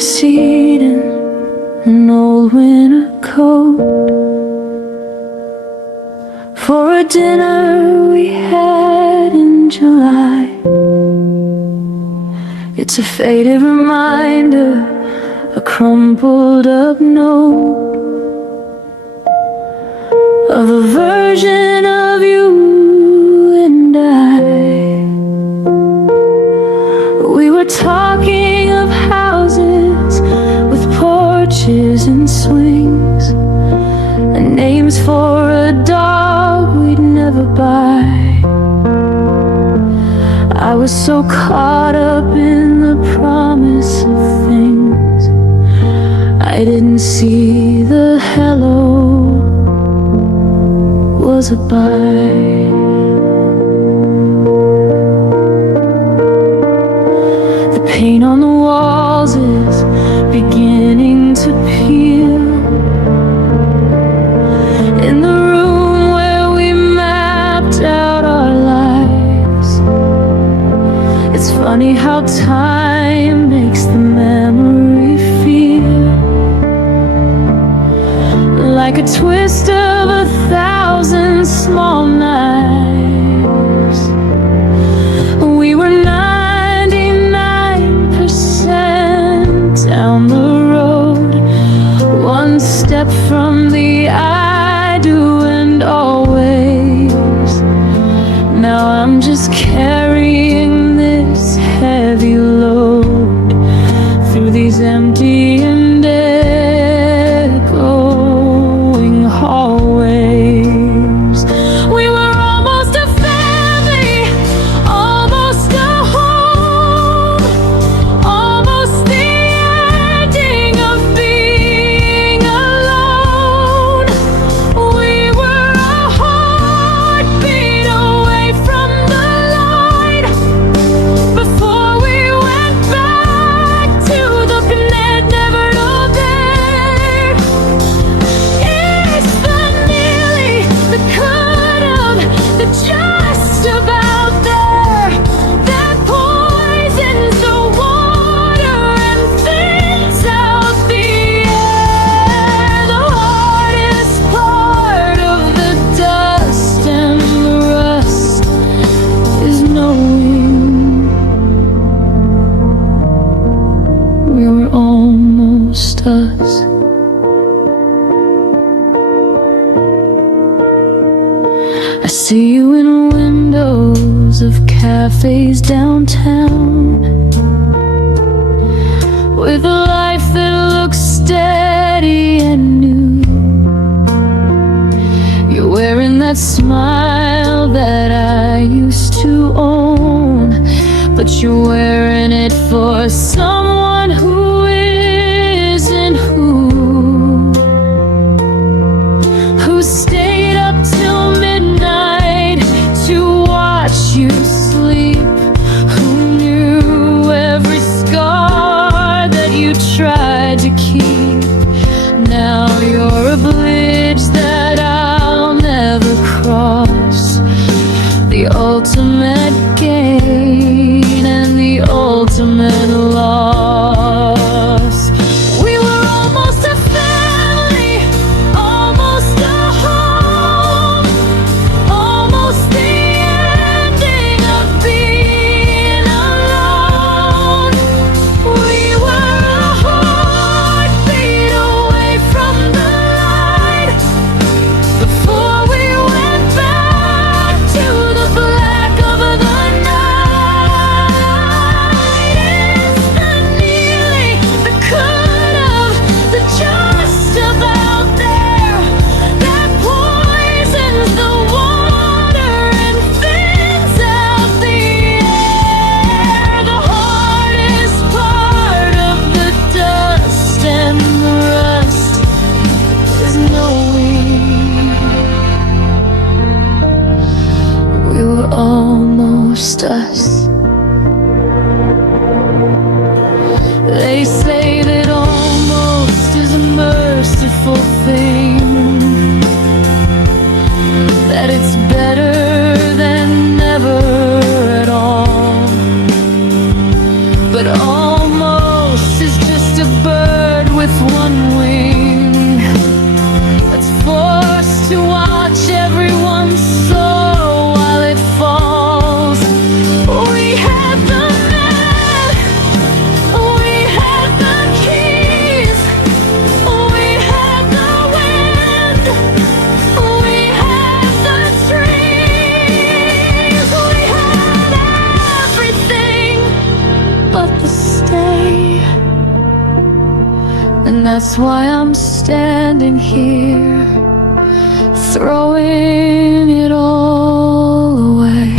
receding, an old winter coat for a dinner we had in July. It's a faded reminder, a crumpled up note of a version of you and I. We were talking of houses with porches and swings, and names for a dog we'd never buy. I was so caught up in the promise of things, I didn't see the hello was a bye. The paint on the walls is beginning to peel. In the room where we mapped out our lives, it's funny how time makes the memory feel like a twist of 1,000 small knives. We were 99% down the road, one step from the I do and always. Now I'm just carrying this heavy load through these empty and echoing hallways. We were almost a family, almost a home, almost the ending of being alone. We were a heartbeat away from the light before we went back to the never there. It's the nearly, the could have, the just about there that poisons the water and thins out the air. The hardest part of the dust and the rust is knowing we were almost us. I see you in windows of cafes downtown, with a life that looks steady and new. You're wearing that smile that I used to own, but you're wearing it for someone who isn't who stayed up till midnight to watch you sleep, who knew every scar that you tried to keep. Now you're a bridge that I'll never cross, the ultimate gain and the ultimate loss. We were almost a family, almost a home, almost the ending of being alone. We were a heartbeat away from the light before we went back to the black of the night. It's the nearly, the could have, the just about there that poisons the water and thins out the air. The hardest part of the dust and the rust is knowing we were almost us. They say that almost is a merciful thing, that it's better than never at all. But almost is just a And that's why I'm standing here, throwing it all away.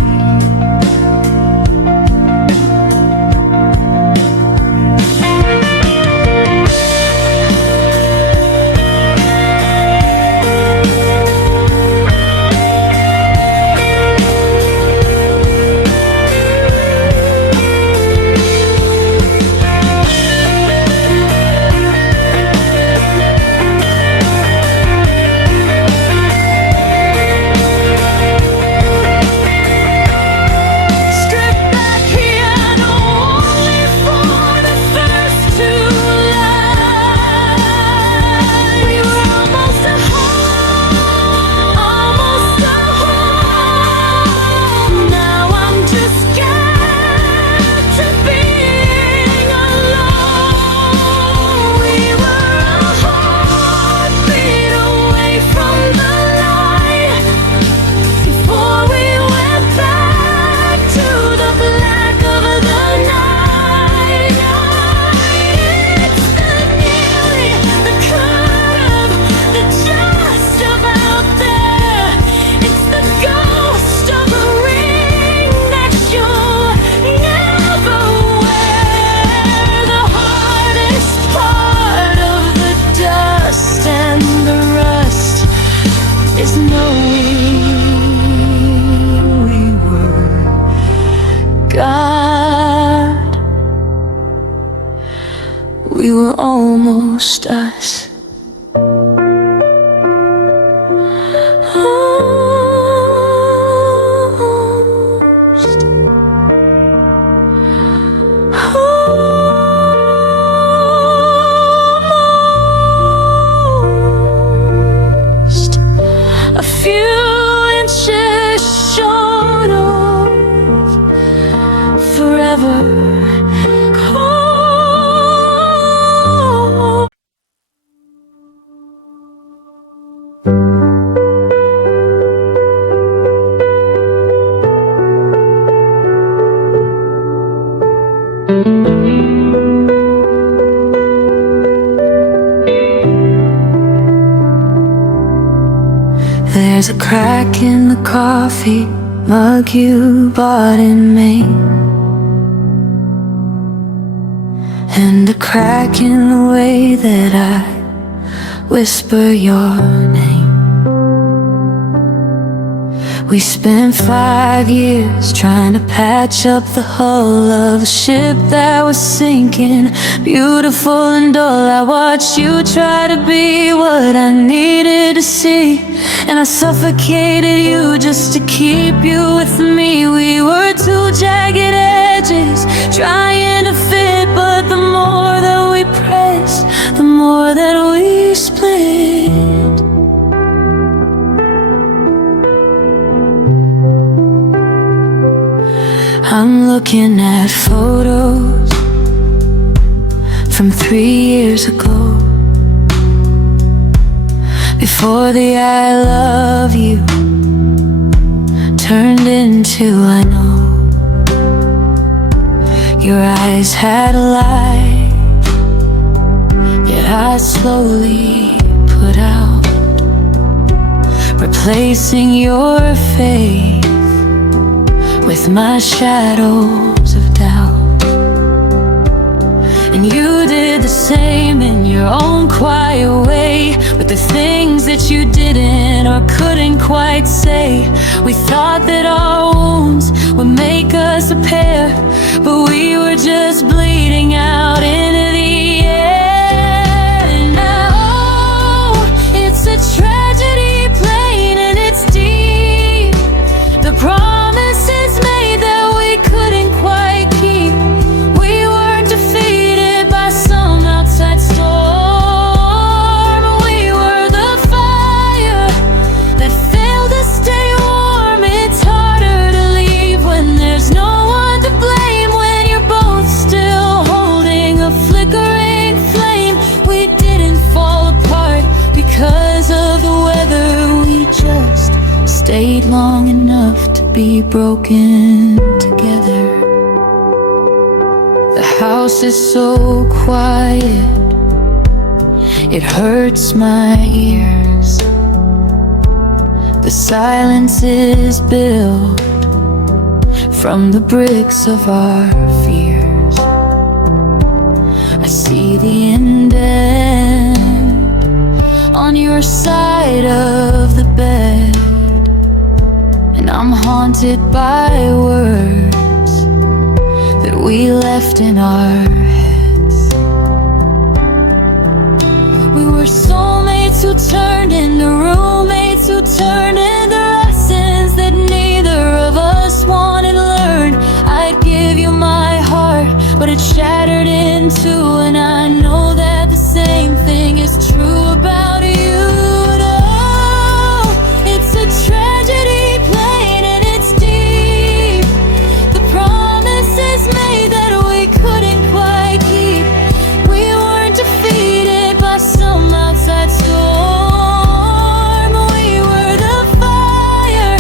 We were almost us. Almost. Almost. A few inches short of forever. There's a crack in the coffee mug you bought in Maine, and a crack in the way that I whisper your name. We spent 5 years trying to patch up the hull of a ship that was sinking, beautiful and dull. I watched you try to be what I needed to see, and I suffocated you just to keep you with me. We were two jagged edges trying to fit, but the more that we pressed, the more that we split. I'm looking at photos from 3 years ago, before the I love you turned into I know. Your eyes had a light, yet I slowly put out, replacing your faith with my shadows of doubt. And you did the same in your own quiet way, with the things that you didn't or couldn't quite say. We thought that our wounds would make us a pair, but we were just bleeding out into the air. And now it's a tragedy plain and it's deep. The promises made that we couldn't quite keep. We weren't defeated by some outside storm. We were the fire that failed to stay warm. It's harder to leave when there's no one to blame, when you're both still holding a flickering flame. We didn't fall apart because of the weather. We just stayed long enough to be broken together. The house is so quiet, It hurts my ears. The silence is built from the bricks of our fears. I see the indent on your side of the bed, and I'm haunted by words that we left in our heads. We were soulmates who turned into roommates, who turned into lessons that neither of us wanted learned. I'd give you my heart, but it shattered in two, and I know that the same thing is true about you. No, it's a tragedy plain and it's deep. The promises made that we couldn't quite keep. We weren't defeated by some outside storm. We were the fire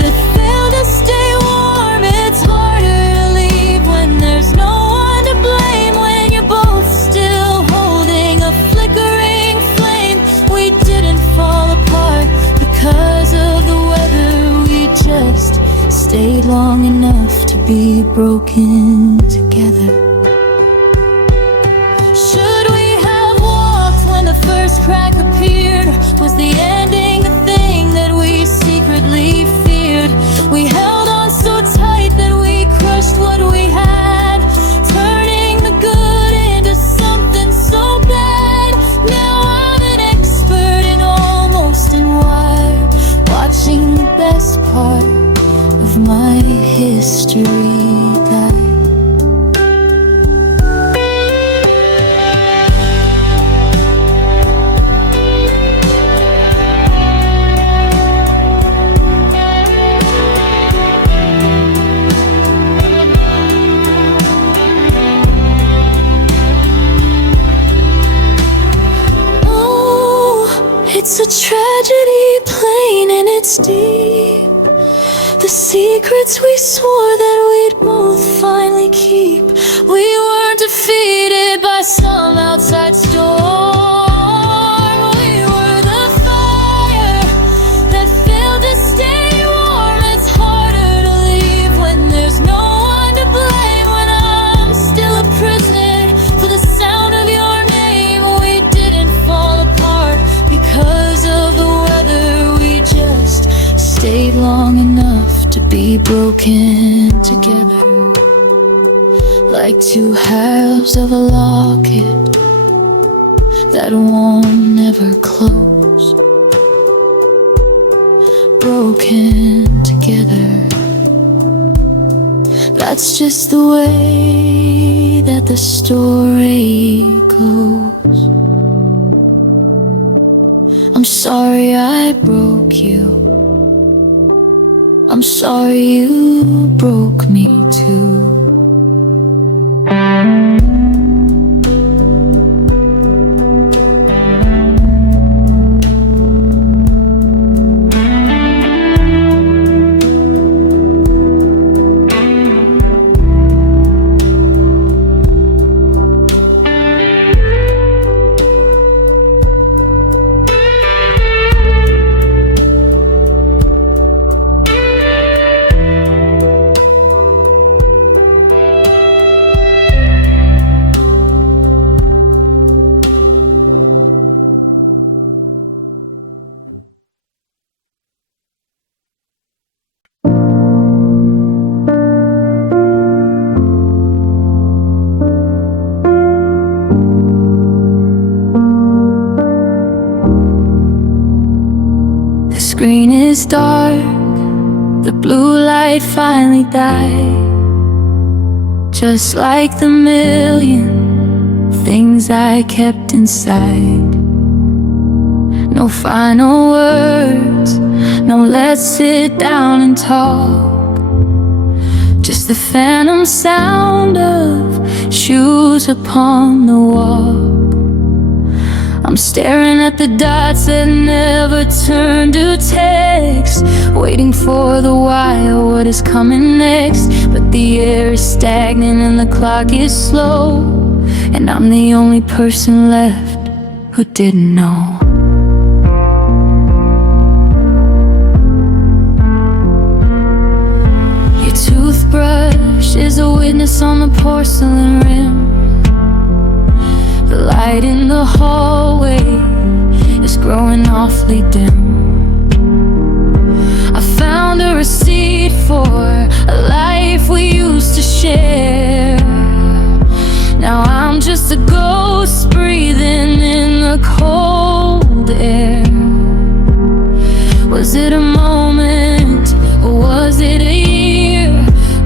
that failed to stay warm. It's harder to leave when there's no one to blame, when you're both still holding a flickering flame. We didn't fall apart because of the weather. We just stayed long enough to be broken together. Should we have walked when the first crack appeared? Was the ending the thing that we secretly feared? We held on so tight that we crushed what we had, turning the good into something so bad. Now I'm an expert in almost and why, watching the best part of my history die. It's a tragedy plain and it's deep. The secrets we swore that we'd both finally keep. We weren't defeated by some outside storm. We were the fire that failed to stay warm. It's harder to leave when there's no one to blame, when I'm still a prisoner for the sound of your name. We didn't fall apart because of the weather. We just stayed long enough to be broken together, like two halves of a locket that won't never close. Broken together. That's just the way that the story goes. I'm sorry I broke you. I'm sorry you broke me too. Screen is dark, the blue light finally died. Just like the million things I kept inside. No final words, no let's sit down and talk. Just the phantom sound of shoes upon the walk. I'm staring at the dots that never turn to text, waiting for the why, what is coming next. But the air is stagnant and the clock is slow, and I'm the only person left who didn't know. Your toothbrush is a witness on the porcelain rim. The light in the hallway is growing awfully dim. I found a receipt for a life we used to share. Now I'm just a ghost breathing in the cold air. Was it a moment, or was it a year?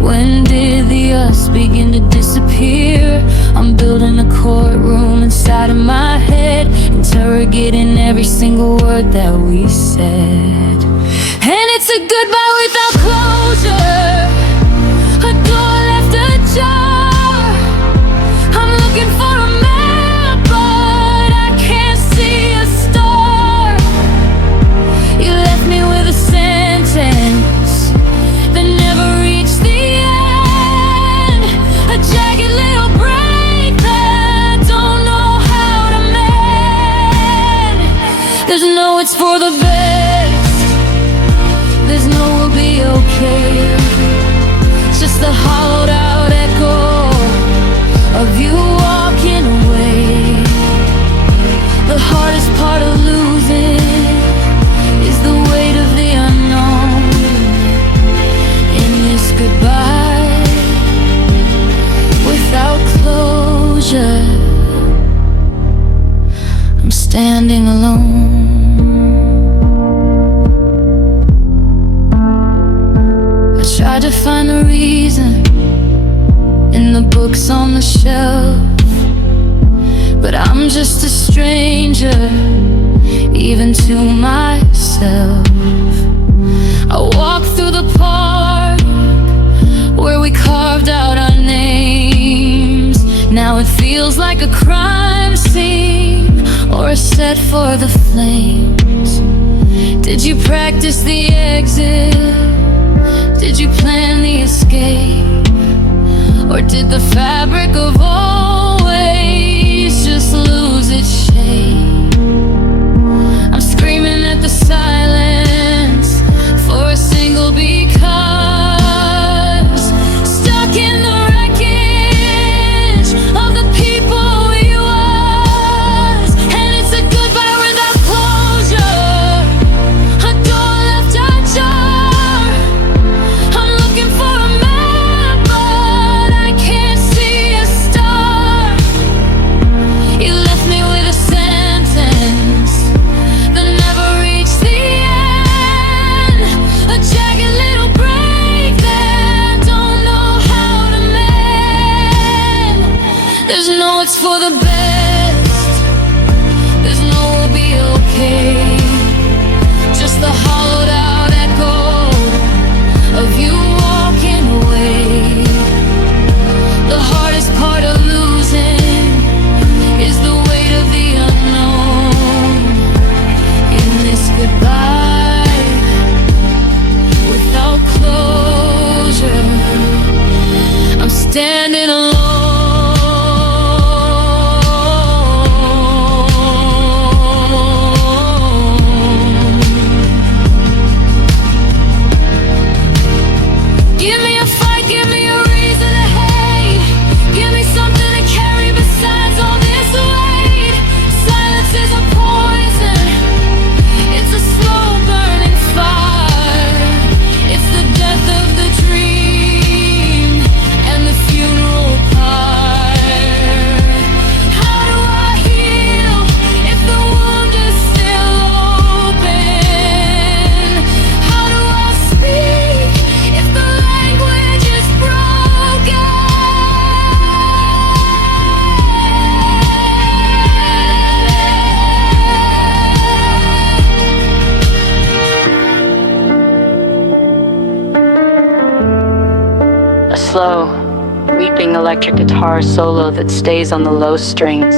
When did the us begin to disappear? I'm building a courtroom inside of my head, interrogating every single word that we said. And it's a goodbye without closure, a door left ajar. I'm looking for a map, but I can't see a star. You left me with a sentence that never reached the end, a jagged little break that don't know how to mend. There's no it's for the best, there's no we'll be okay. It's just the hollowed out echo of you walking away. The hardest part of losing is the weight of the unknown. In this goodbye without closure, I'm standing alone. Tried to find a reason in the books on the shelf, but I'm just a stranger, even to myself. I walked through the park where we carved out our names. Now it feels like a crime scene or a set for the flames. Did you practice the exit? Did you plan the escape? Or did the fabric of always just lose its shape? I'm screaming at the silence for a single because, stuck in the wreckage of the people we was. And it's a goodbye without closure, a door left ajar. There's no it's for the best, there's no we'll be okay. Just the hollowed out echo of you walking away. The hardest part of losing is the weight of the unknown. In this goodbye without closure, I'm standing alone. Slow, weeping electric guitar solo that stays on the low strings,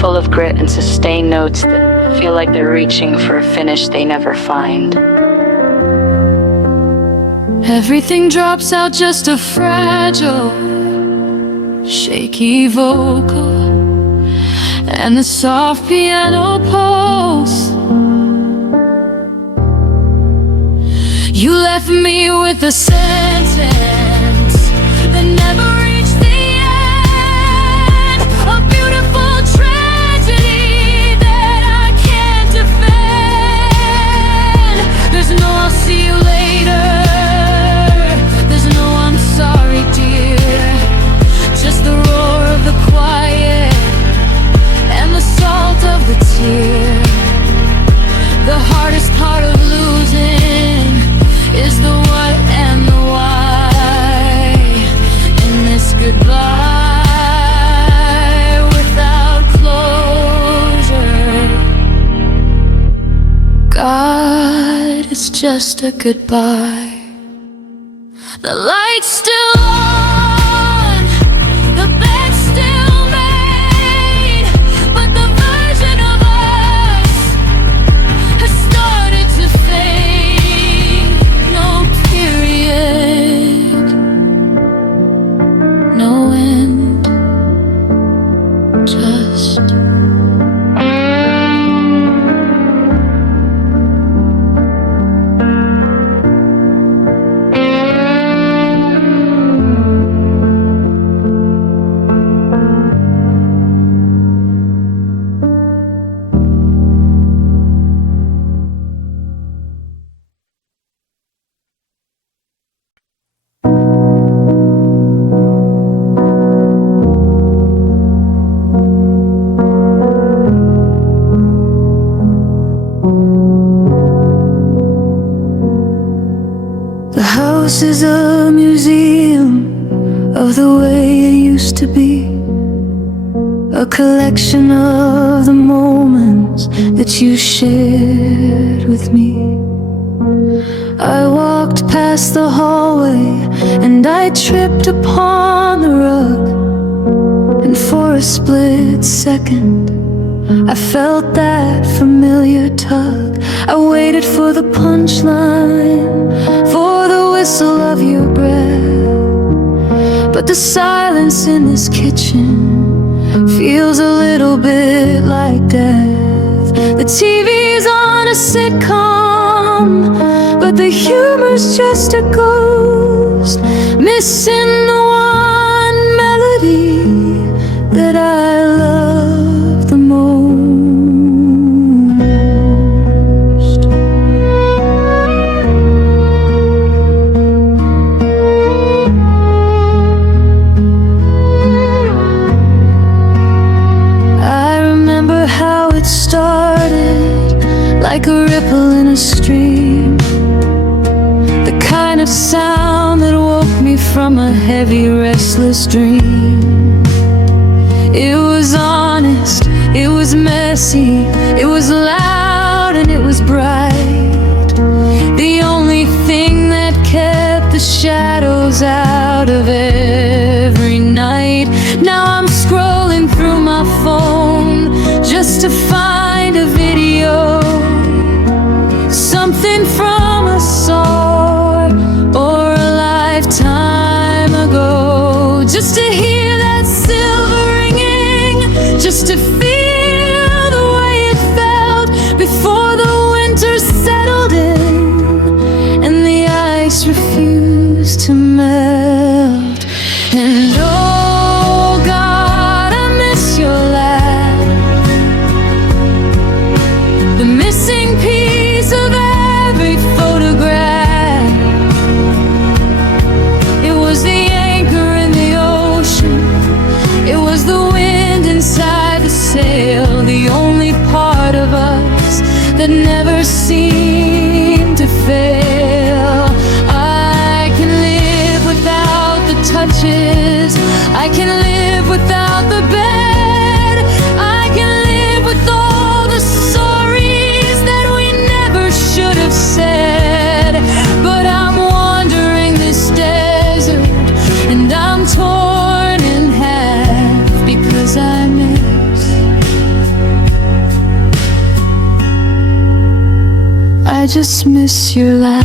full of grit and sustained notes that feel like they're reaching for a finish they never find. Everything drops out, just a fragile, shaky vocal. and the soft piano pulse. You left me with a sentence that never reached the end, a beautiful tragedy that I can't defend. There's no I'll see you later, there's no I'm sorry dear, just the roar of the quiet and the salt of the tear. The hardest part of losing is the what and the why in this goodbye without closure. God, it's just a goodbye. The light's still on, the bed's still made, but the version of us has started to fade. No period, no end, just the house is a museum of the way it used to be, a collection of the moments that you shared with me. I walked past the hallway and I tripped upon the rug, and for a split second I felt that familiar tug. I waited for the punchline, for the whistle of your breath, but the silence in this kitchen feels a little bit like death. The TV's on a sitcom, but the humor's just a ghost, missing the one melody that I love the most. I remember how it started, like a ripple in a stream, the kind of sound that woke me from a heavy, restless dream. It was honest, it was messy, it was loud and it was bright. The only thing that kept the shadows out of every night. Now I'm scrolling through my phone just to find a video, something from a song or a lifetime ago, just to hear that silver ringing, just to feel the way it felt before the winter settled in and the ice refused to melt. And oh God, I miss your laugh, the missing piece of every photograph. It was the anchor in the ocean, it was the wind inside the sail, the only part of us that never seemed to fail. I can live without the touches, I can live without the bed, I can live with all the sorries that we never should have said. But I'm wandering this desert and I'm torn in half because I just miss your laugh.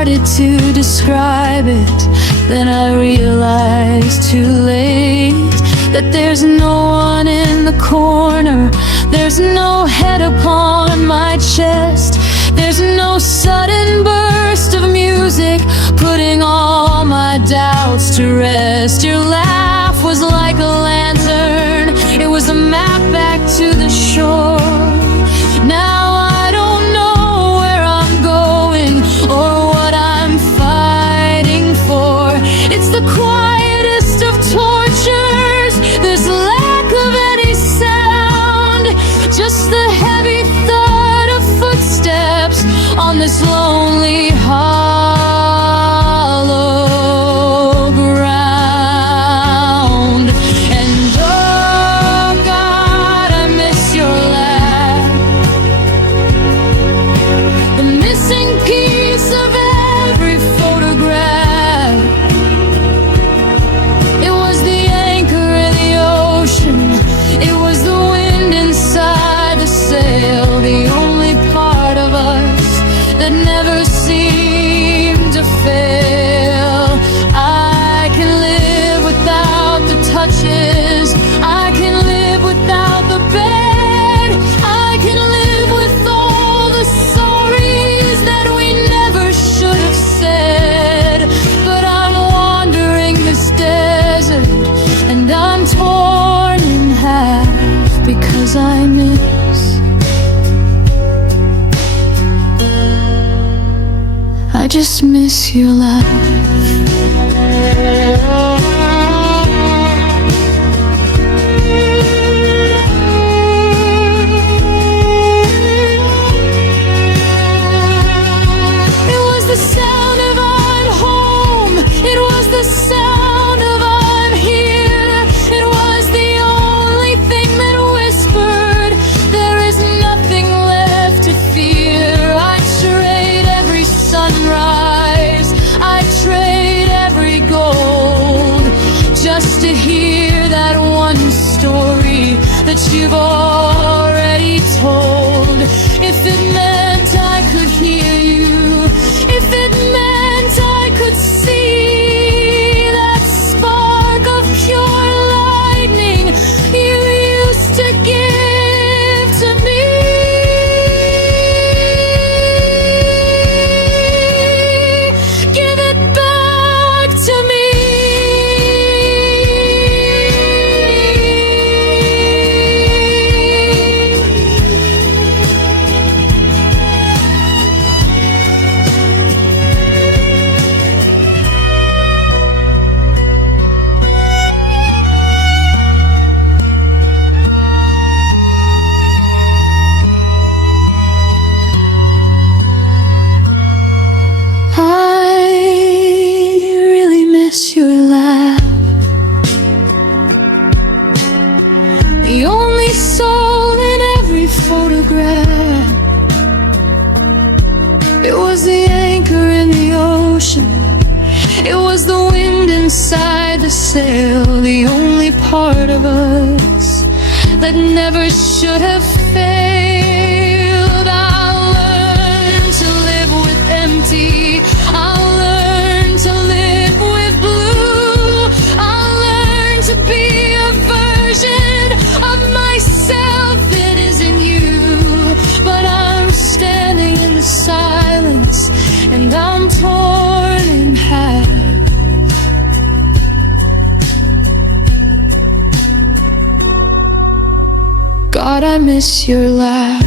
started to describe it, then I realized too late that there's no one in the corner, there's no head upon my chest, there's no sudden burst of music putting all my doubts to rest. Your laugh was like a lantern, it was a map back to the shore. Now I don't know where I'm going or what I'm fighting for. It's the quietest of tortures, this lack of any sound, just the heavy thud of footsteps on this lonely hollow ground. And oh God, I miss your laugh, the missing piece of every photograph. It was the anchor in the ocean, it was the wind inside the sail, the only part of us that never seemed to fail. I can live without the touches, I can live without the bed, I can live with all the sorries that we never should have said. But I'm wandering this desert and I'm torn in half because I just miss your laugh. It was the sound of I'm home, it was the sound of I'm here, it was the only thing that whispered there is nothing left to fear. I trade every sunrise, I trade every gold, just to hear that one story that you've already told. If it meant I could hear you, if it meant I could see that spark of pure lightning you used to give to me. Give it back to me. I really miss your laugh, the only soul in every photograph. It was the anchor in the ocean, it was the wind inside the sail, the only part of us that never should have failed. I'll learn to live with empty, I'll learn to live with blue, I'll learn to be a version of myself that isn't you. But I'm standing in the silence and I'm torn in half. God, I miss your laugh.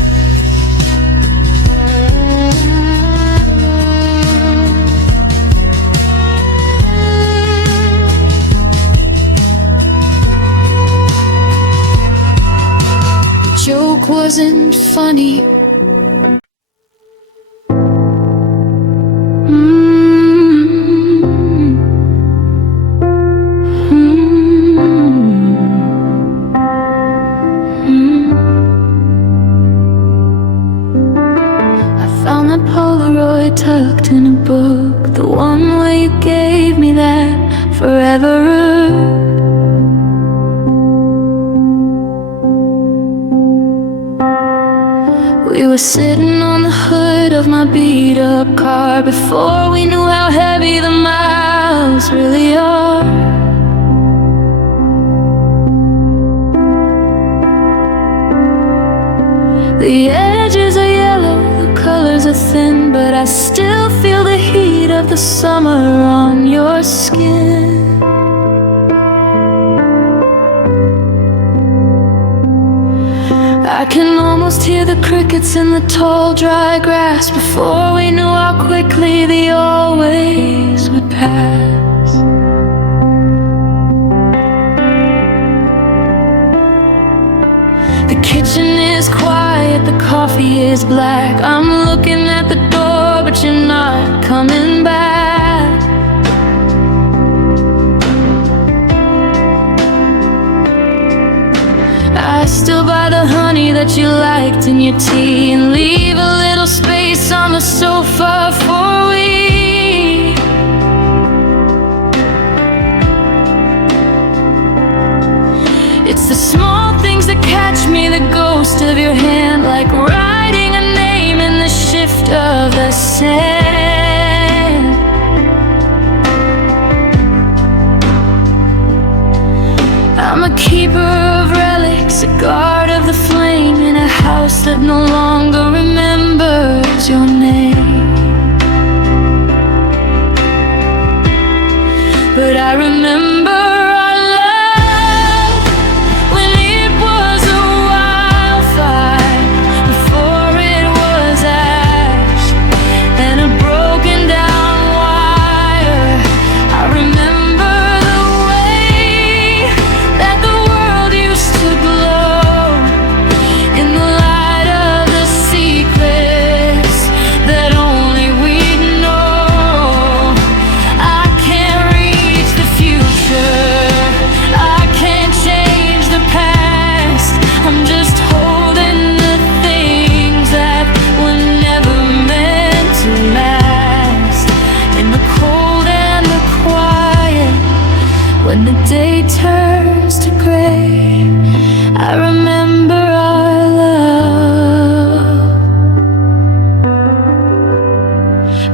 The joke wasn't funny. Found that Polaroid tucked in a book, the one where you gave me that forever. We were sitting on the hood of my beat beat-up car before we knew how heavy the miles really are. The edges are yellow, the colors are thin, but I still feel the heat of the summer on your skin. I can almost hear the crickets in the tall, dry grass before we knew how quickly the always would pass. The kitchen is quiet, the coffee is black. I'm looking at the door, but you're not coming back. I still buy the honey that you liked in your tea and leave a little space on the sofa for we. It's the small things that catch me, the ghost of your hand, like writing a name in the shift of the sand. I'm a keeper of relics, a guard of the flame, in a house that no longer remembers your name. But I remember our love when it was a wildfire, before it was ash and a broken down wire. I remember the way that the world used to glow in the light of the secrets that only we know. I can't reach the future, I can't change the past. I'm just holding the things that were never meant to last. In the cold and the quiet, when the day turns to gray, I remember our love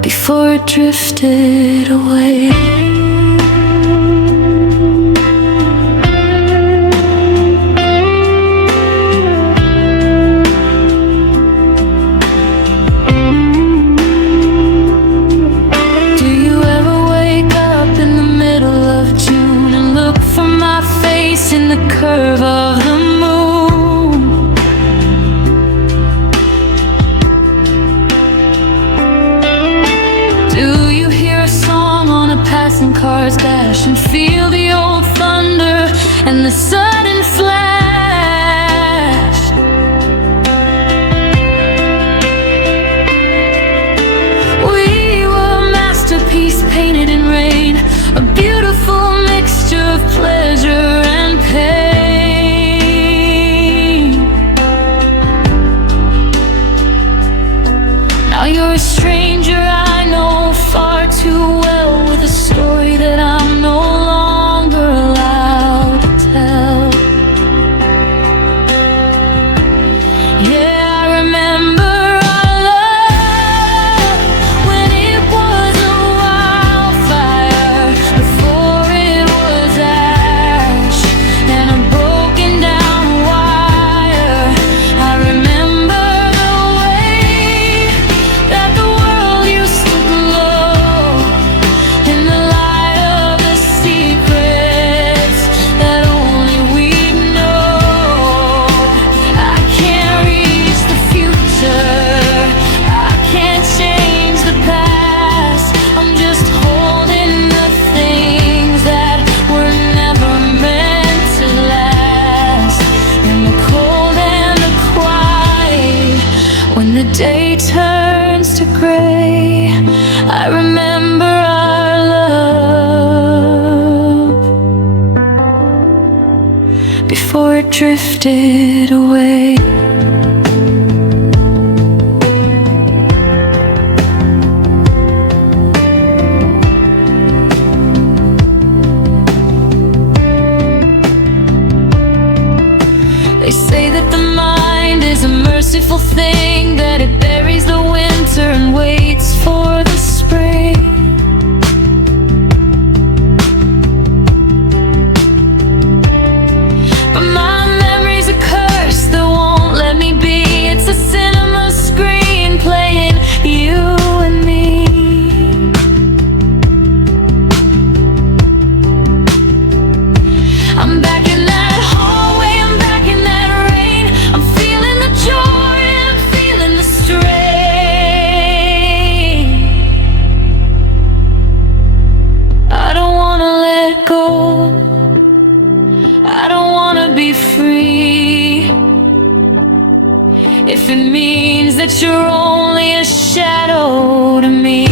before it drifted away. Do you ever wake up in the middle of June and look for my face in the curve of the moon? Do you hear a song on a passing car's dash and feel the old thunder and the sudden flash? We were a masterpiece painted in rain, a beautiful mixture of pleasure and pain. Now you're a stranger I know far too well, with a story that I'm no longer allowed to tell. Yeah, I remember our love when it was a wildfire, before it was ash and a broken down wire. I remember the way that the world used to glow in the light of the secrets that only we know. I can't reach the future, I can't change the past. I'm just holding the things that were never meant to last. In the cold and the quiet, when the day turns to gray, I remember our love before it drifted away. They say that the mind is a merciful thing, that it buries the winter and waits free. If it means that you're only a shadow to me.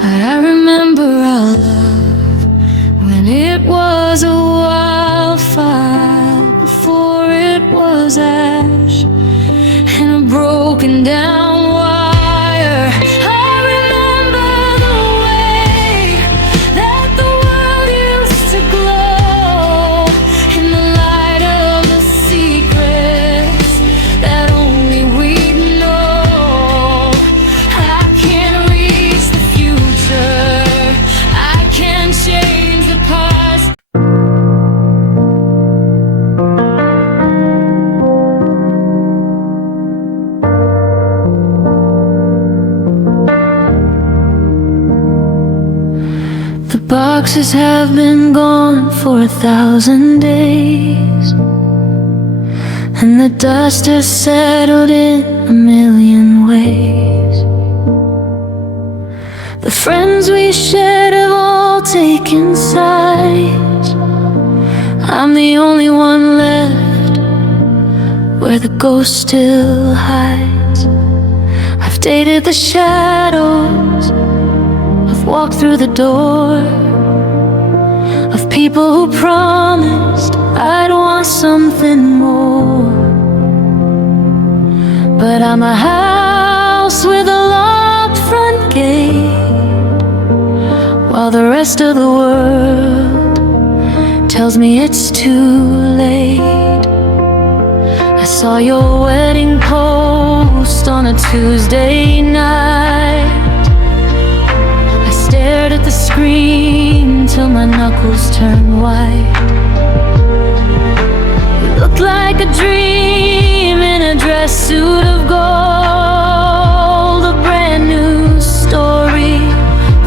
I remember our love when it was a wildfire, before it was ash and a broken down wire. I remember the way that the world used to glow in the light of the secrets that only we'd know. I can't reach the future, I can't change the past. The boxes have been gone for 1,000 days, and the dust has settled in a million ways. The friends we shared have all taken sides. I'm the only one left where the ghost still hides. I've dated the shadows, I've walked through the door of people who promised I'd want something more. But I'm a house with a locked front gate, while the rest of the world tells me it's too late. I saw your wedding post on a Tuesday night. I stared at the screen till my knuckles turned white. You looked like a dream in a dress suit of gold, a brand new story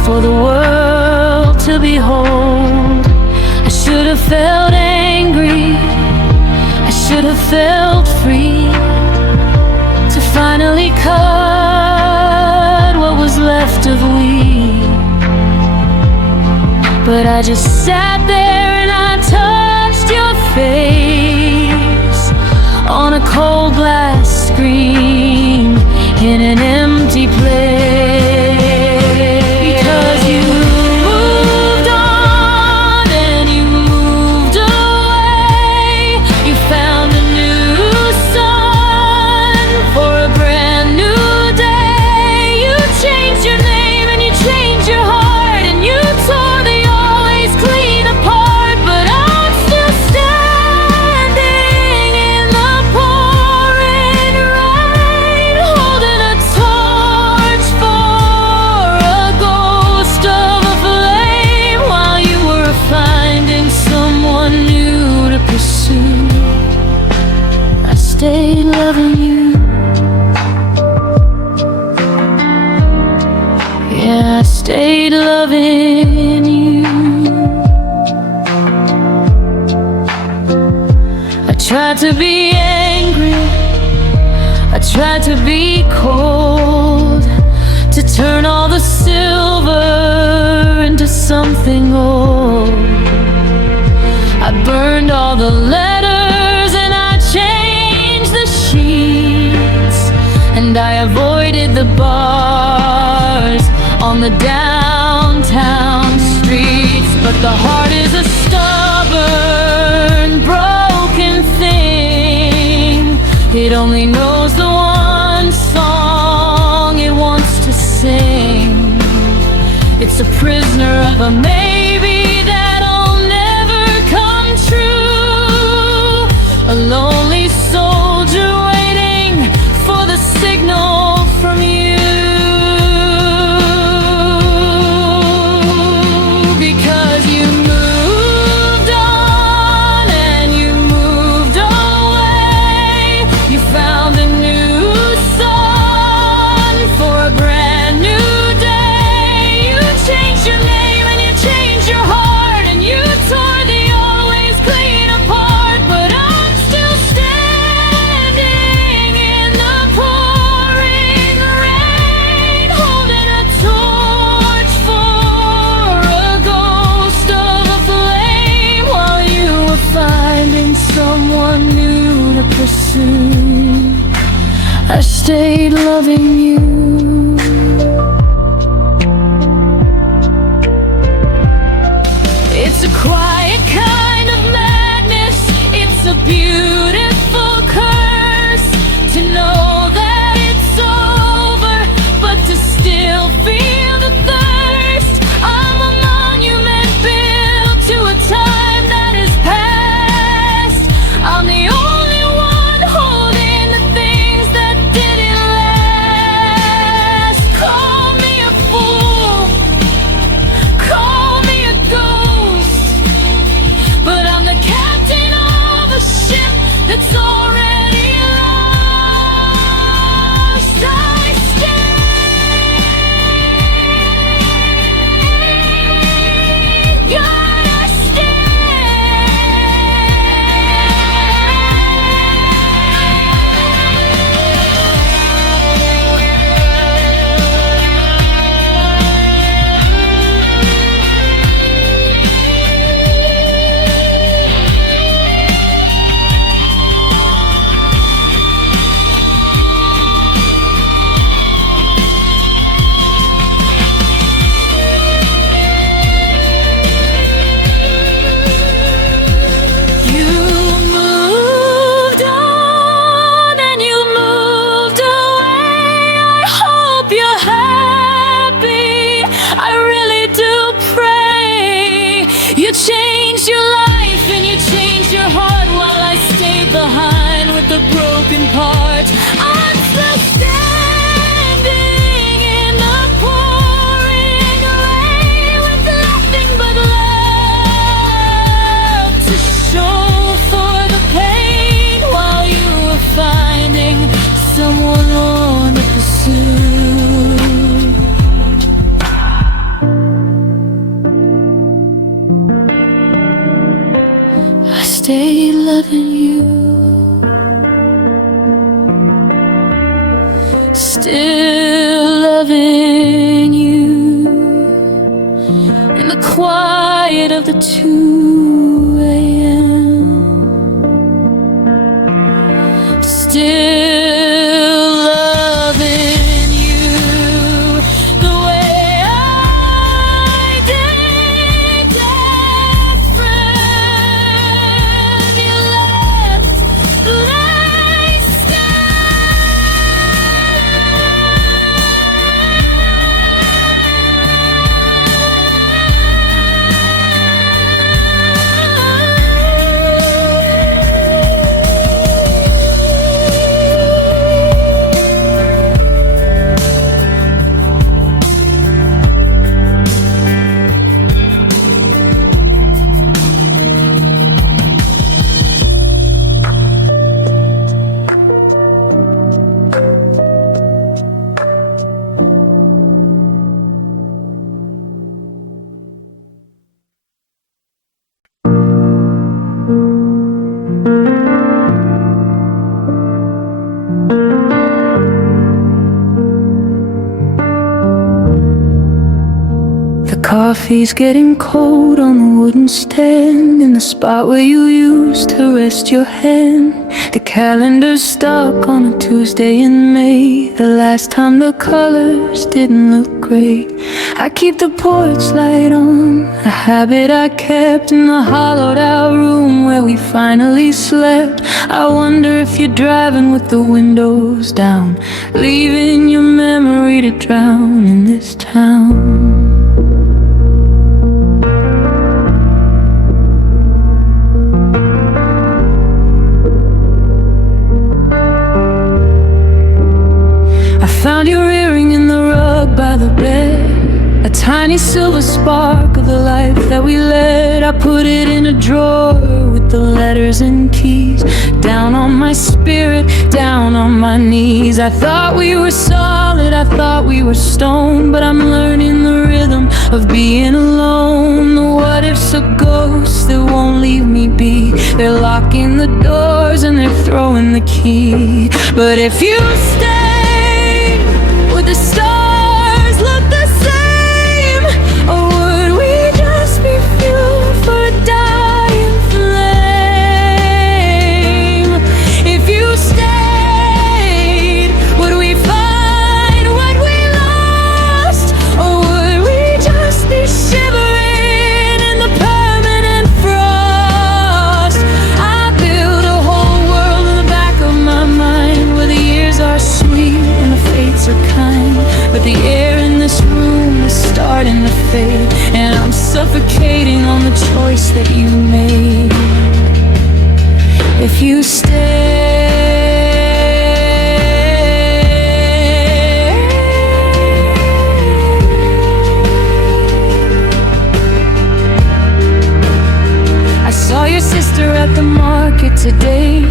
for the world to behold. I should have felt angry, I should have felt free to finally cut what was left of we. But I just sat there and I touched your face on a cold glass screen in an empty place. Because you moved on and you moved away. You found a new sun for a brand new day. You changed your name and you changed your heart, and you tore the always clean apart. But I'm still standing in the pouring rain, holding a torch for a ghost of a flame, while you were finding someone new to pursue. I stayed loving you. Yeah, I stayed loving you. I tried to be angry, I tried to be cold, to turn all the silver into something old. I burned all the letters and I changed the sheets and I avoided the bars on the downtown streets. But the heart is a stubborn, broken thing. It only knows the one song it wants to sing. It's a prisoner of a maybe that'll never come true. A lonely soldier waiting for the signal from you. Because you moved on and you moved away. You found a new sun for a brand new day. You changed your name and you changed your heart, and you tore the always clean apart. But I'm still standing in the pouring rain, holding a torch for a ghost of a flame, while you were finding someone new to pursue. I stayed loving you. It's a quiet kind of madness. It's a beautiful curse to know that it's over, but to still feel the thirst. I'm a monument built to a time that is past. I'm the only one holding the things that didn't last. Call me a fool, call me a ghost, but I'm the captain of a ship that's already lost. I stay, gotta You moved on and you moved away. I hope you're happy. I really do pray. You changed your life and you changed your heart, while I stayed behind with the broken parts. I'm still standing in the pouring rain with nothing but love to show for the pain, while you were finding someone on to pursue. I stay loving you, still loving you, in the quiet of the 2 a.m. Still loving you the way I did that friend you left, but I stay. coffee's getting cold on the wooden stand in the spot where you used to rest your hand. The calendar's stuck on a Tuesday in May, the last time the colors didn't look great. I keep the porch light on, a habit I kept in the hollowed out room where we finally slept. I wonder if you're driving with the windows down, leaving your memory to drown in this town. Found your earring in the rug by the bed, a tiny silver spark of the life that we led. I put it in a drawer with the letters and keys, down on my spirit, down on my knees. I thought we were solid, I thought we were stone, but I'm learning the rhythm of being alone. The what ifs are ghosts that won't leave me be. They're locking the doors and they're throwing the key. But if you stay, would the stars look the same? Or would we just be fuel for a dying flame? If you stayed, would we find what we lost? Or would we just be shivering in the permanent frost? I built a whole world in the back of my mind, where the years are sweet and the fates are kind, but the air in this room is starting to fade, and I'm suffocating on the choice that you made. If you stay, I saw your sister at the market today.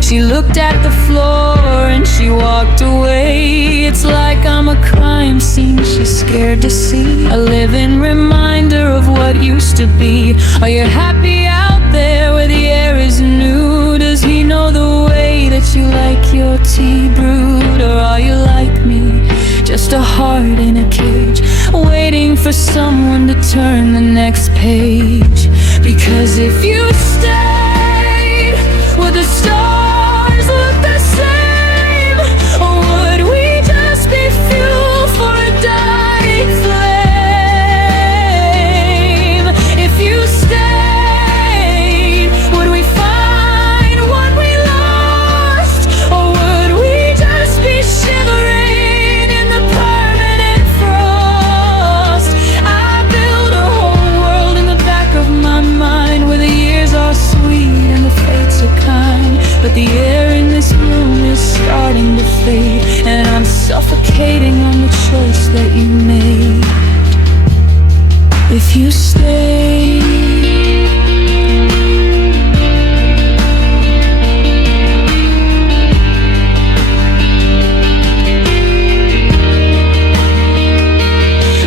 She looked at the floor and she walked away. It's like I'm a crime scene she's scared to see, a living reminder of what used to be. Are you happy out there where the air is new? Does he know the way that you like your tea brewed? Or are you like me, just a heart in a cage, waiting for someone to turn the next page? Because if you stayed, would the stars look the same? Or would we just be fuel for a dying flame? If you stayed, would we find what we lost? Or would we just be shivering in the permanent frost? I built a whole world in the back of my mind, where the years are sweet and the fates are kind, but the air in this room is starting to fade, and I'm suffocating on the choice that you made. If you stay,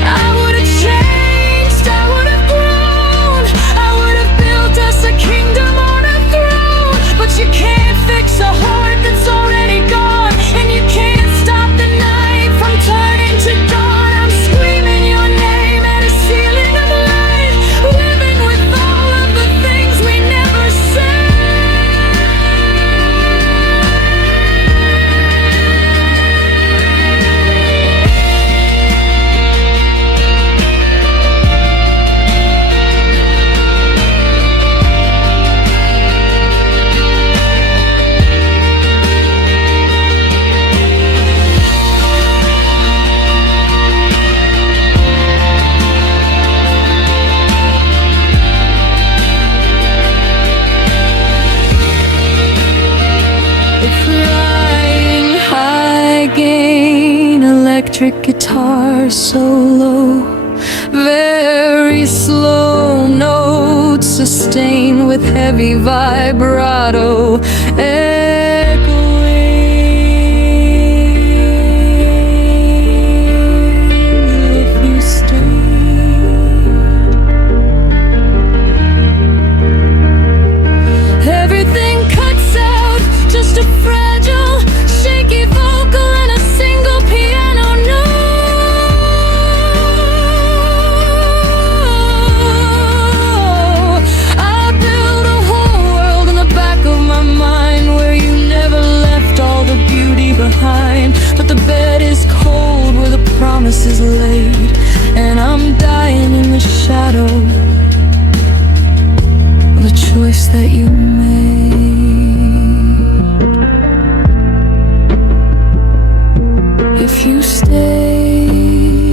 I would have changed, I would have grown, I would have built us a kingdom on a throne. But you can't fix a heart that's already gone, and you can't stop the night from turning to dawn. I'm screaming your name at a ceiling of light, living with all of the things we never said. Flying high gain electric guitar solo, very slow notes sustained with heavy vibrato, echoing. If you stay, everything cuts out, just a fragile, shaky vocal and a single piano note. you stayed,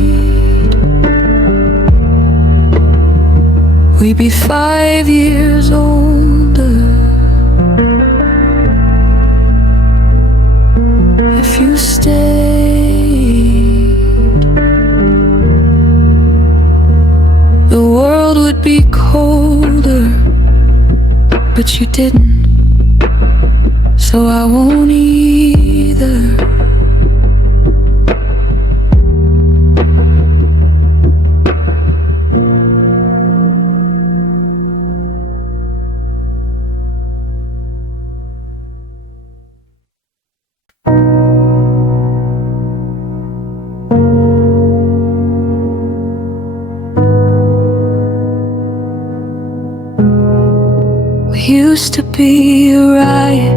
we'd be 5 years older. If you stayed, the world would be colder, but you didn't, so I won't either. We used to be a riot,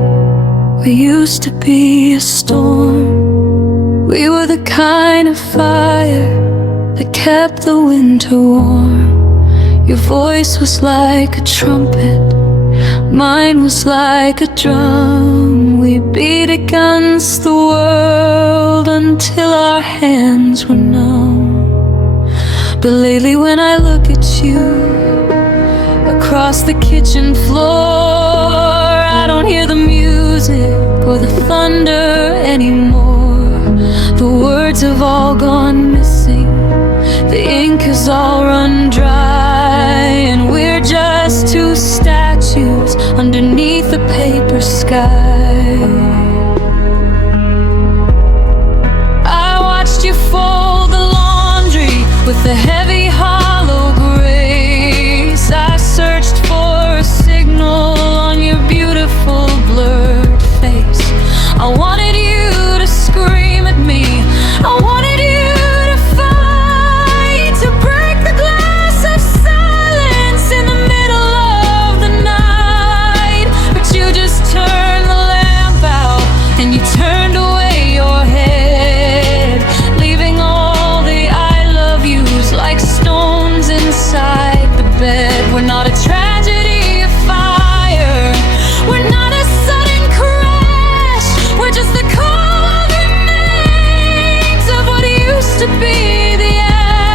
we used to be a storm. We were the kind of fire that kept the winter warm. Your voice was like a trumpet, mine was like a drum. We beat against the world until our hands were numb. But lately when I look at you across the kitchen floor, I don't hear the music or the thunder anymore. The words have all gone missing, the ink has all run dry, and we're just two statues underneath a paper sky. I watched you fold the laundry with a heavy hollow grace. I searched for a signal on your beautiful blurred face. I wanted you to scream at me, I wanted you to fight, to break the glass of silence in the middle of the night. But you just turned the lamp out and you turned away your head, leaving all the I love yous like stones inside the bed. We're not a tragedy of fire, we're not a sudden crash, we're just the cold remains of what used to be the ash.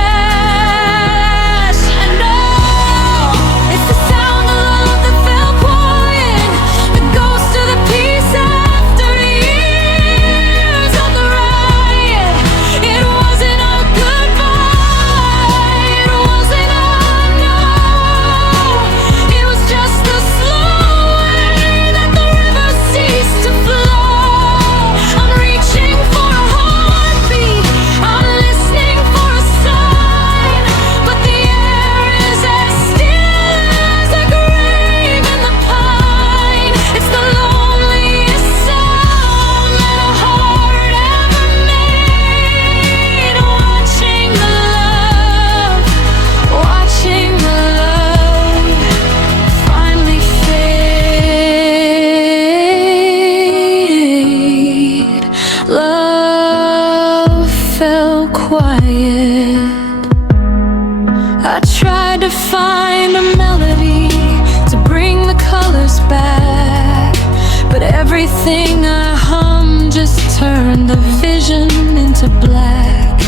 And oh, it's the sound of love that fell quiet, the ghost of the peace after years of the riot. It wasn't a goodbye, it wasn't a no, it was just the slow way that the river ceased to flow. I'm reaching for a heartbeat, I'm listening for a sign, but the air is as still as a grave in the pine. It's the loneliest sound that a heart ever made. Watching the love finally fade. Love fell quiet. I tried to find a melody to bring the colors back, but everything I hummed just turned the vision into black.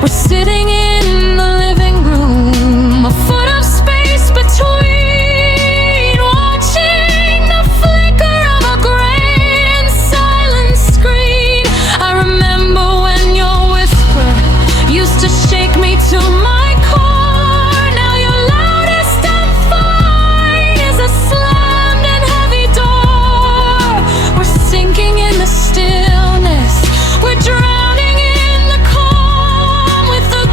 We're sitting in the living room, a foot of space between, watching the flicker of a gray and silent screen. I remember when your whisper used to shake me to my core. Now your loudest I'm fine is a slammed and heavy door. We're sinking in the stillness, we're drowning in the calm with the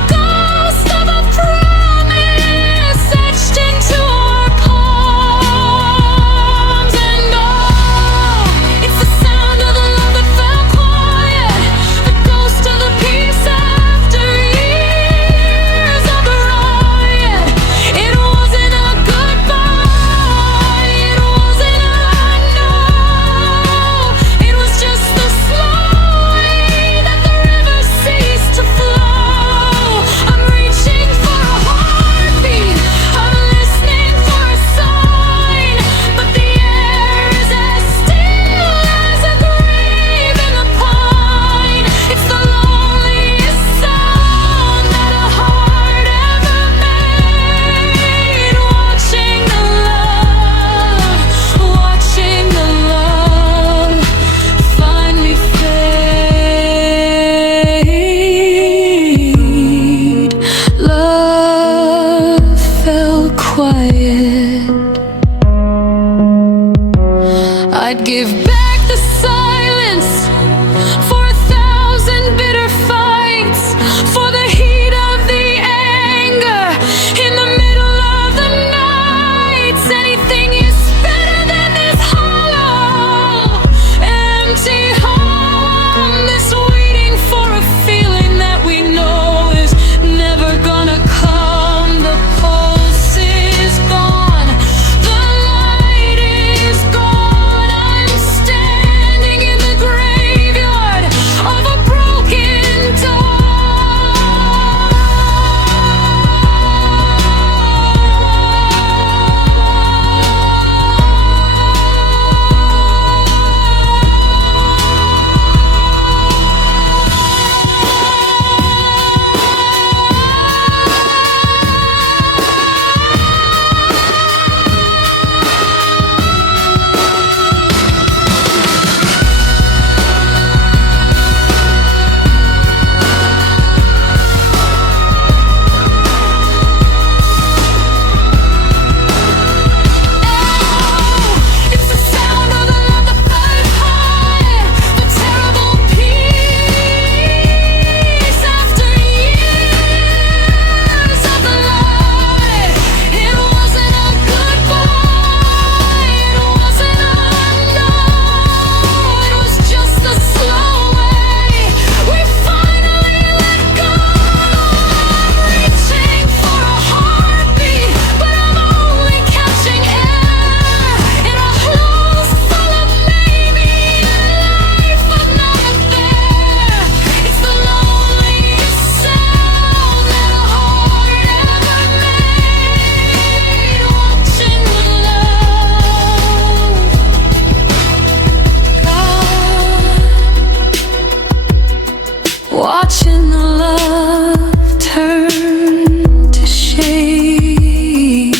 watching the love turn to shade.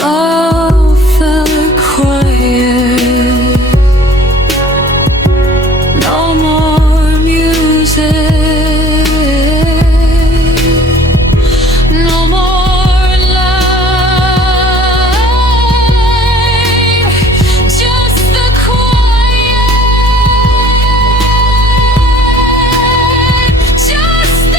Love fell quiet, no more music, no more light, just the quiet, just the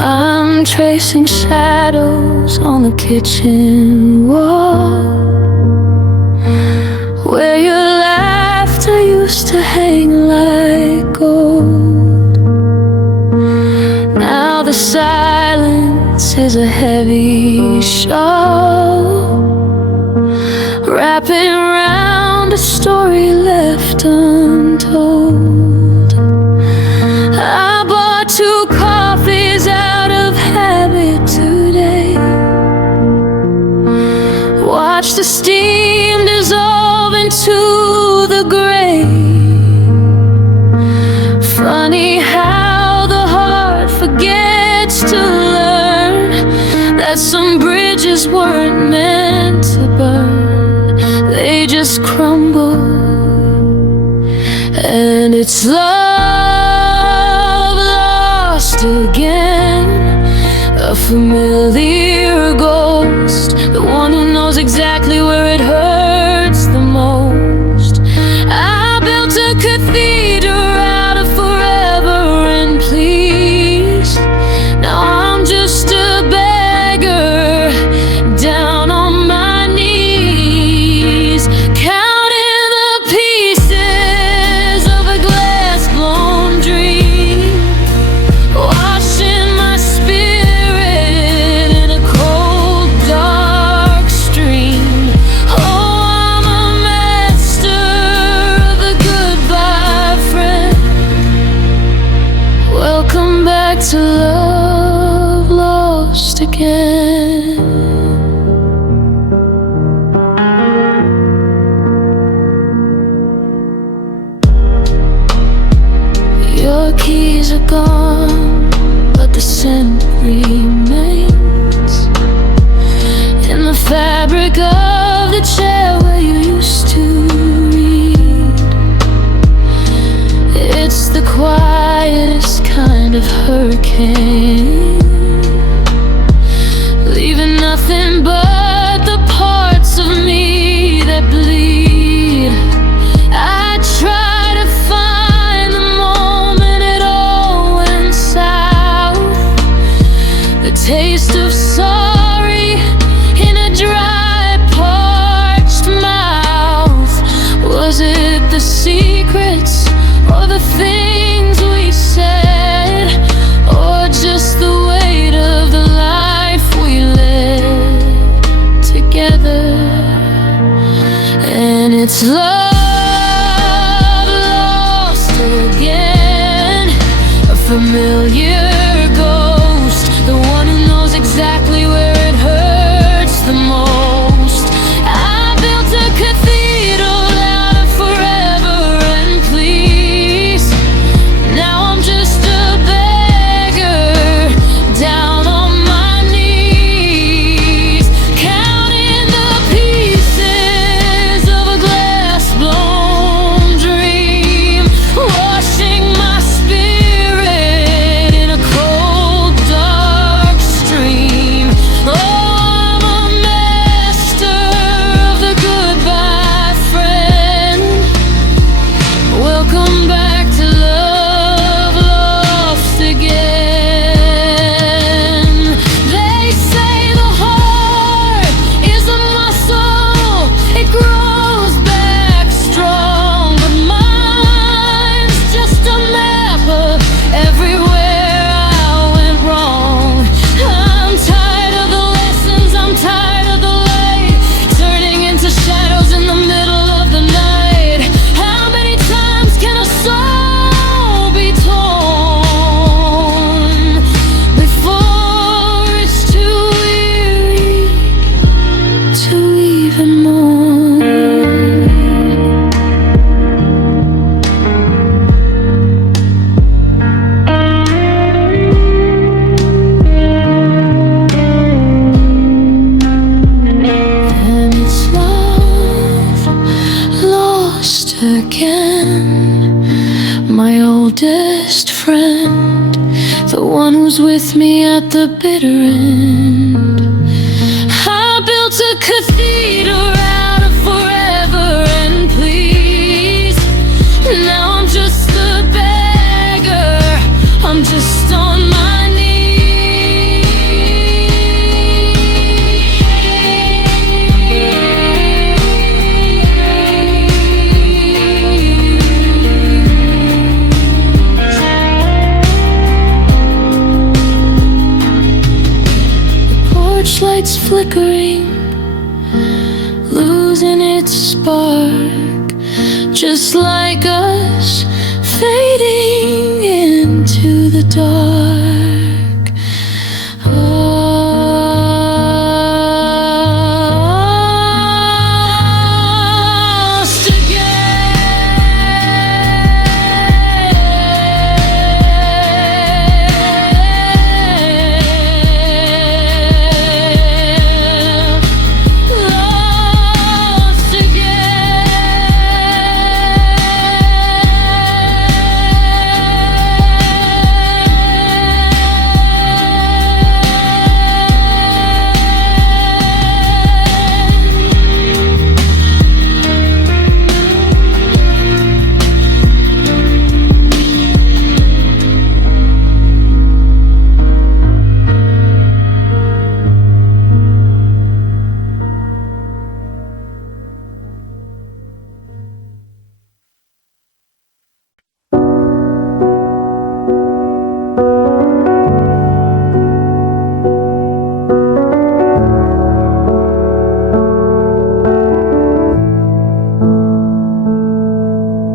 I'm tracing shadows on the kitchen wall, where your laughter used to hang like gold. Now the silence is a heavy shawl, wrapping around a story left untold. I bought 2 coffees out of habit today, watch the steam dissolve into the gray. Funny how the heart forgets to learn that some bridges weren't meant to burn, they just crumble. And it's love lost again, a familiar ghost, the one who knows exactly where it hurts the most. I built a cathedral out of forever and please. Now I'm just a beggar down on my knees, counting the pieces of a glass-blown dream, washing my spirit in a cold, dark stream. Oh, I'm a master of the goodbye, friend. Welcome back to love lost again. Your keys are gone, but the scent remains in the fabric of the chair where you used to read. It's the quietest kind of hurricane, leaving nothing but the parts of me that bleed. I try to find the moment it all went south, the taste of sorry in a dry, parched mouth. Was it the secrets or the things we said, or just the weight of the life we led together? And it's love lost again, a familiar ghost, the one who knows exactly where it hurts the most. I built a cathedral out of forever and please. Now I'm just a beggar down on my knees, counting the pieces of a glass was with me at the bitter end. I built a cathedral out of forever and please. Now I'm just a beggar, I'm just on my knees. The porch light's flickering, losing its spark, just like us, fading into the dark. Lost again, lost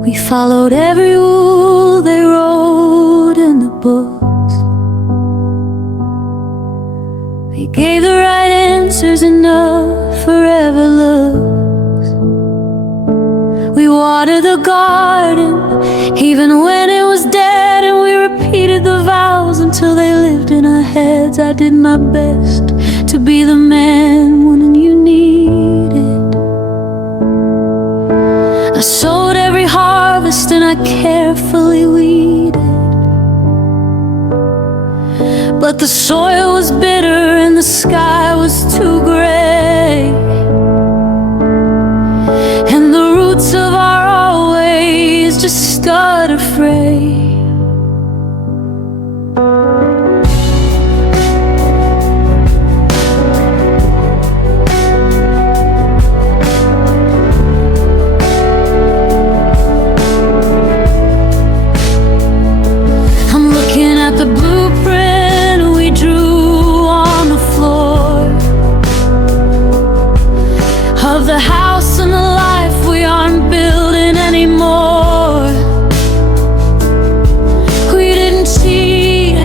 We followed every rule they wrote in the books. We gave the right answers enough forever looks. We watered the garden even when it was dead, and we repeated the vows until they lived in our heads. I did my best to be the man when you needed. I sowed every harvest and I carefully weeded, but the soil was bitter and the sky was too gray, and the roots of our always just stood afraid. The blueprint we drew on the floor of the house and the life we aren't building anymore. We didn't cheat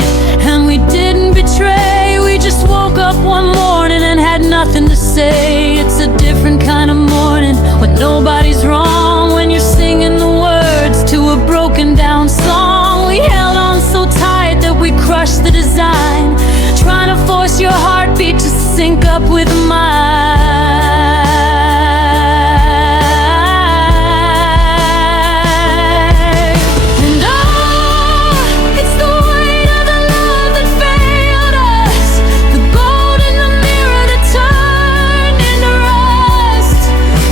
and we didn't betray. We just woke up one morning and had nothing to say. It's a different kind of morning when nobody's wrong, when you're singing the words to a broken down song. We held on so tight that we crushed the design, trying to force your heartbeat to sync up with mine. And oh, it's the weight of the love that failed us, the gold in the mirror that turned into rust.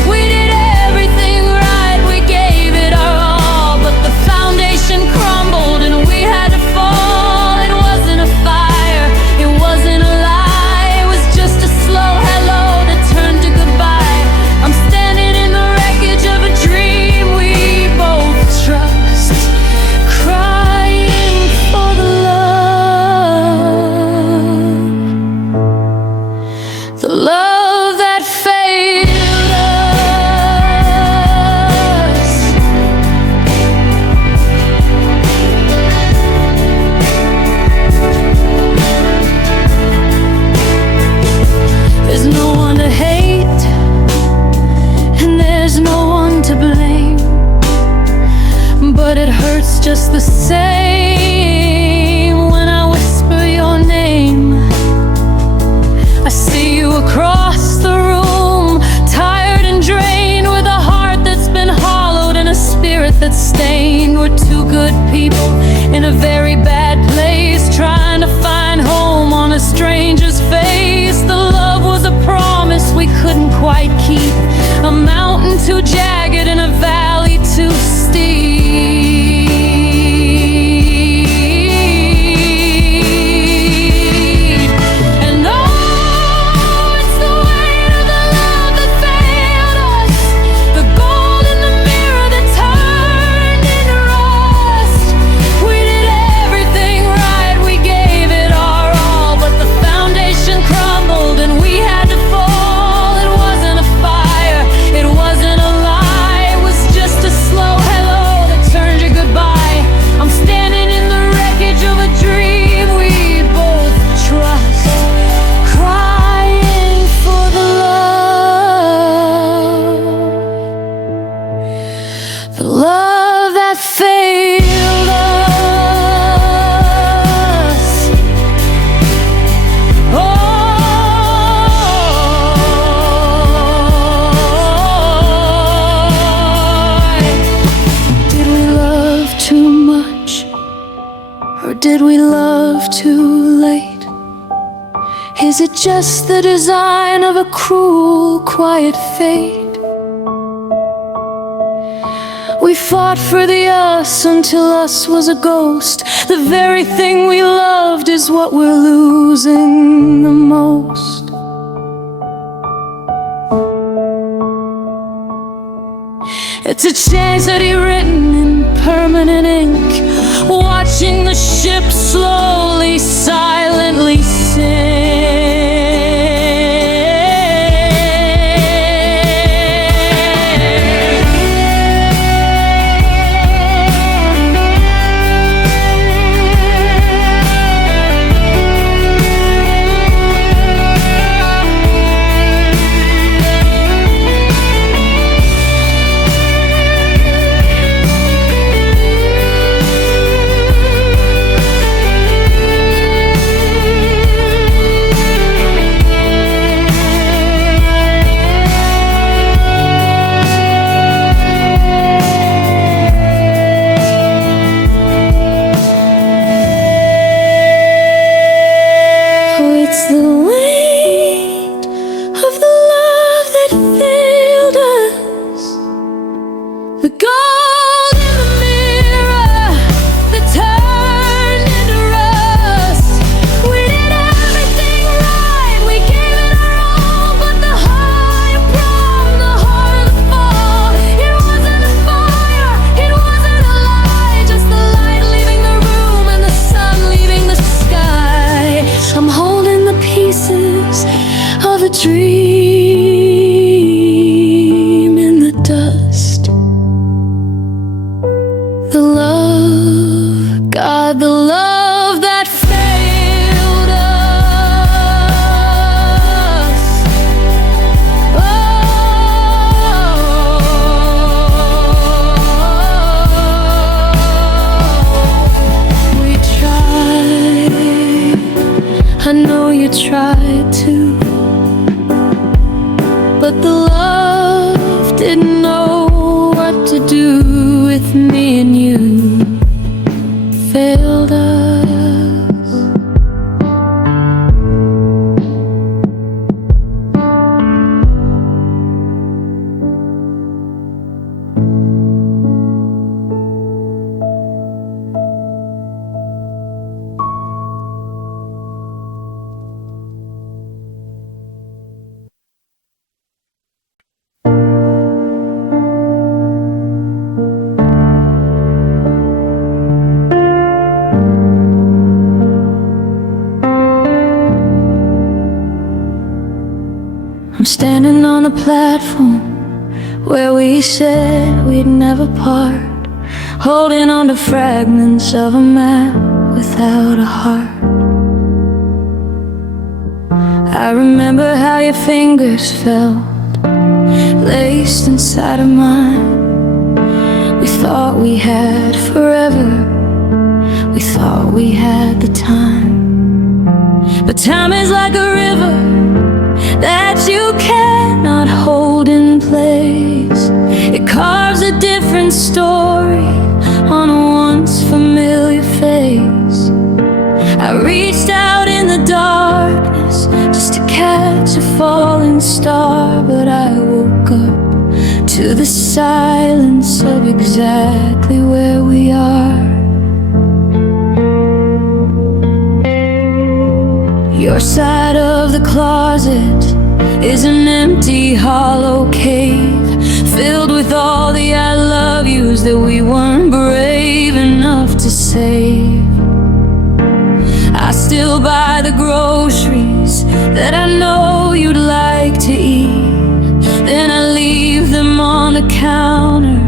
We did everything right, we gave it our all, but the foundation crumbled and we had to fall. It wasn't a fire, it wasn't a lie, it was just a slow hello that turned to goodbye. I'm standing in the wreckage of a dream we both trust, crying for the love that failed us. There's no one to hate and there's no one to blame, but it hurts just the same when I whisper your name. I see you across the room, tired and drained, with a heart that's been hollowed and a spirit that's stained. We're two good people in a very bad place, trying to find too jagged and a valley too steep. And oh, it's the weight of the love that failed us, the gold in the mirror that turned into rust. We did everything right, we gave it our all, but the foundation crumbled and we had to fall. It wasn't a fire, it wasn't a lie, it was just a slow hello that turned you goodbye. I'm standing in the wreckage of a dream we both trust, crying for the love that failed us. Oh, did we love too much, or did we love too late? Is it just the design of a cruel, quiet fate? We fought for the us until us was a ghost. The very thing we loved is what we're losing the most. It's a change that he written in permanent ink, watching the ship slowly, silently It's the weight of the love that failed us, the gold in the mirror that turned into rust. We did everything right, we gave it our all, but the higher from the heart of the fall. It wasn't a fire, it wasn't a lie, just the light leaving the room and the sun leaving the sky. I'm holding the pieces of a dream in the dust. The love, God, the love that failed us. Oh, we tried, I know you tried to, but the love didn't know what to do with me and you. Failed us. I'm standing on the platform where we said we'd never part, holding on to fragments of a map without a heart. I remember how your fingers felt laced inside of mine. We thought we had forever, we thought we had the time, but time is like a river that you cannot hold in place. It carves a different story on a once familiar face. I reached out in the darkness just to catch a falling star, but I woke up to the silence of exactly where we are. Your side of the closet is an empty, hollow cave, filled with all the I love yous that we weren't brave enough to save. I still buy the groceries that I know you'd like to eat, then I leave them on the counter,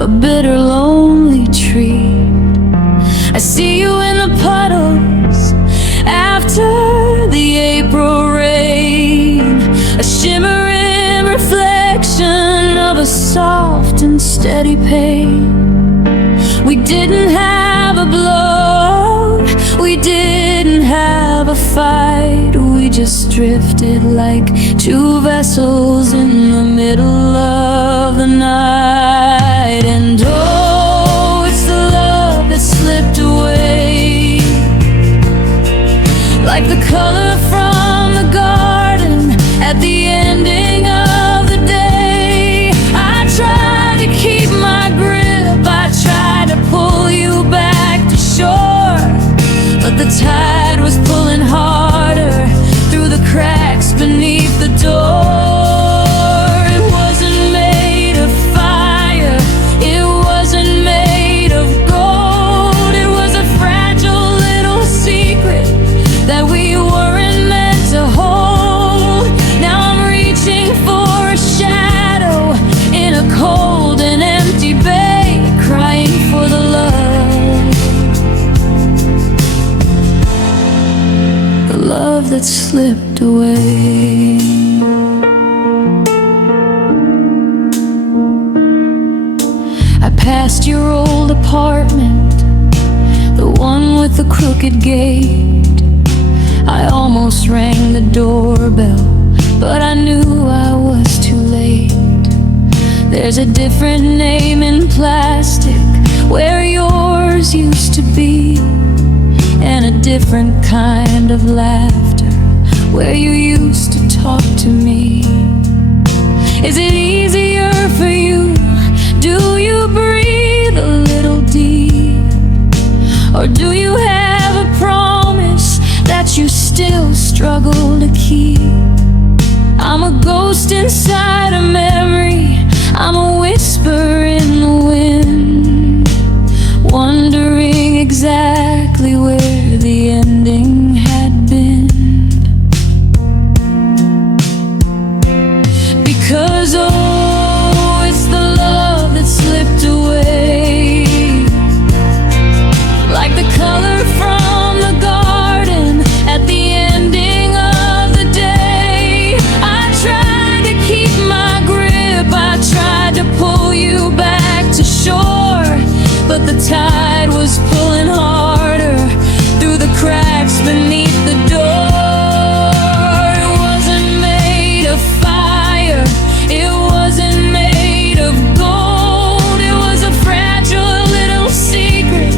a bitter, lonely treat. I see you in the puddles after the April rain, a shimmering reflection of a soft and steady pain. We didn't have a blow, we didn't have a fight, we just drifted like two vessels in the middle of the night. And oh, it's the love that slipped away, like the color from the garden at the ending of the day. I tried to keep my grip, I tried to pull you back to shore, but the tide was pulling harder through the cracks beneath the door. It wasn't made of fire, it wasn't made of gold, it was a fragile little secret that we weren't meant to hold. Now I'm reaching for a shadow in a cold and empty bay, crying for the love that slipped away. I passed your old apartment, the one with the crooked gate. I almost rang the doorbell, but I knew I was too late. There's a different name in plastic where yours used to be, and a different kind of laughter where you used to talk to me. Is it easier for you? Do you breathe a little deep? Or do you have a promise that you still struggle to keep? I'm a ghost inside a memory, I'm a whisper in the wind, wondering exactly where the ending had been. Because oh, it's the love that slipped away, like the color from the garden at the ending of the day. I tried to keep my grip, I tried to pull you back to shore, but the tide was pulling harder through the cracks beneath the door. It wasn't made of fire, it wasn't made of gold, it was a fragile little secret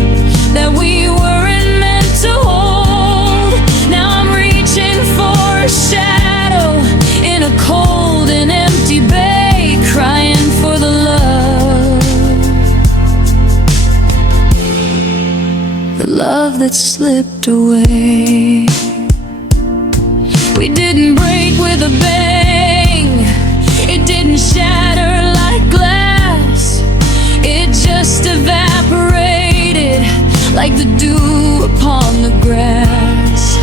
that we weren't meant to hold. Now I'm reaching for a shadow in a cold and empty bay, crying for the love that slipped away. We didn't break with a bang, it didn't shatter like glass, it just evaporated like the dew upon the grass.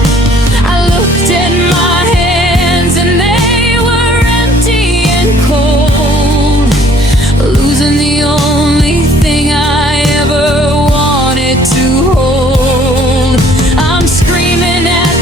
I looked at my hands and they were empty and cold, losing the only thing I ever wanted to hold. I'm screaming at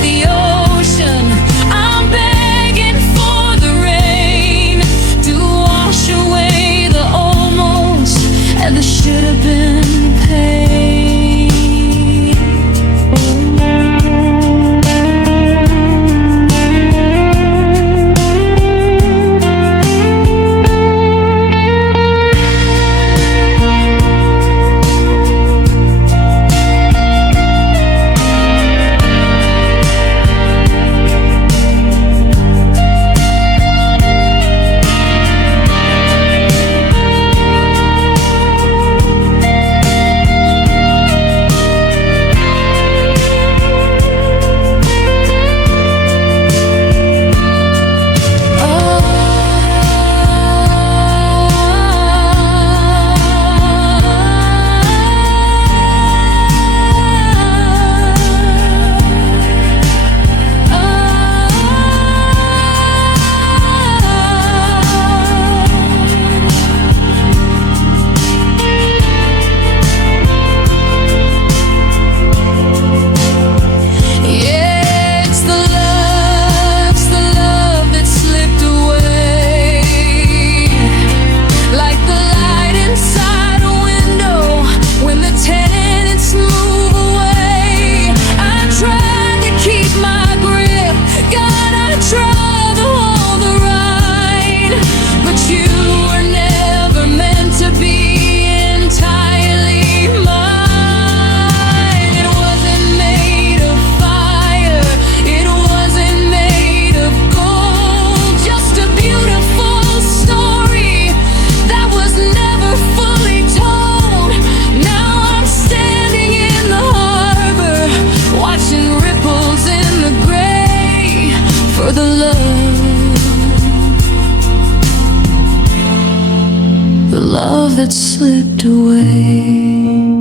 love that slipped away.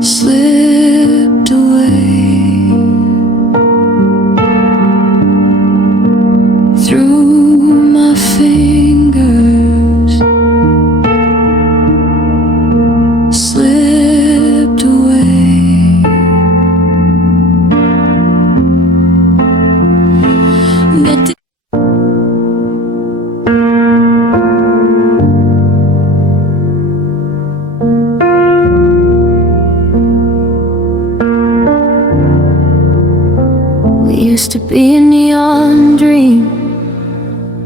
Slipped away through my fingers. Slipped away. We used to be a neon dream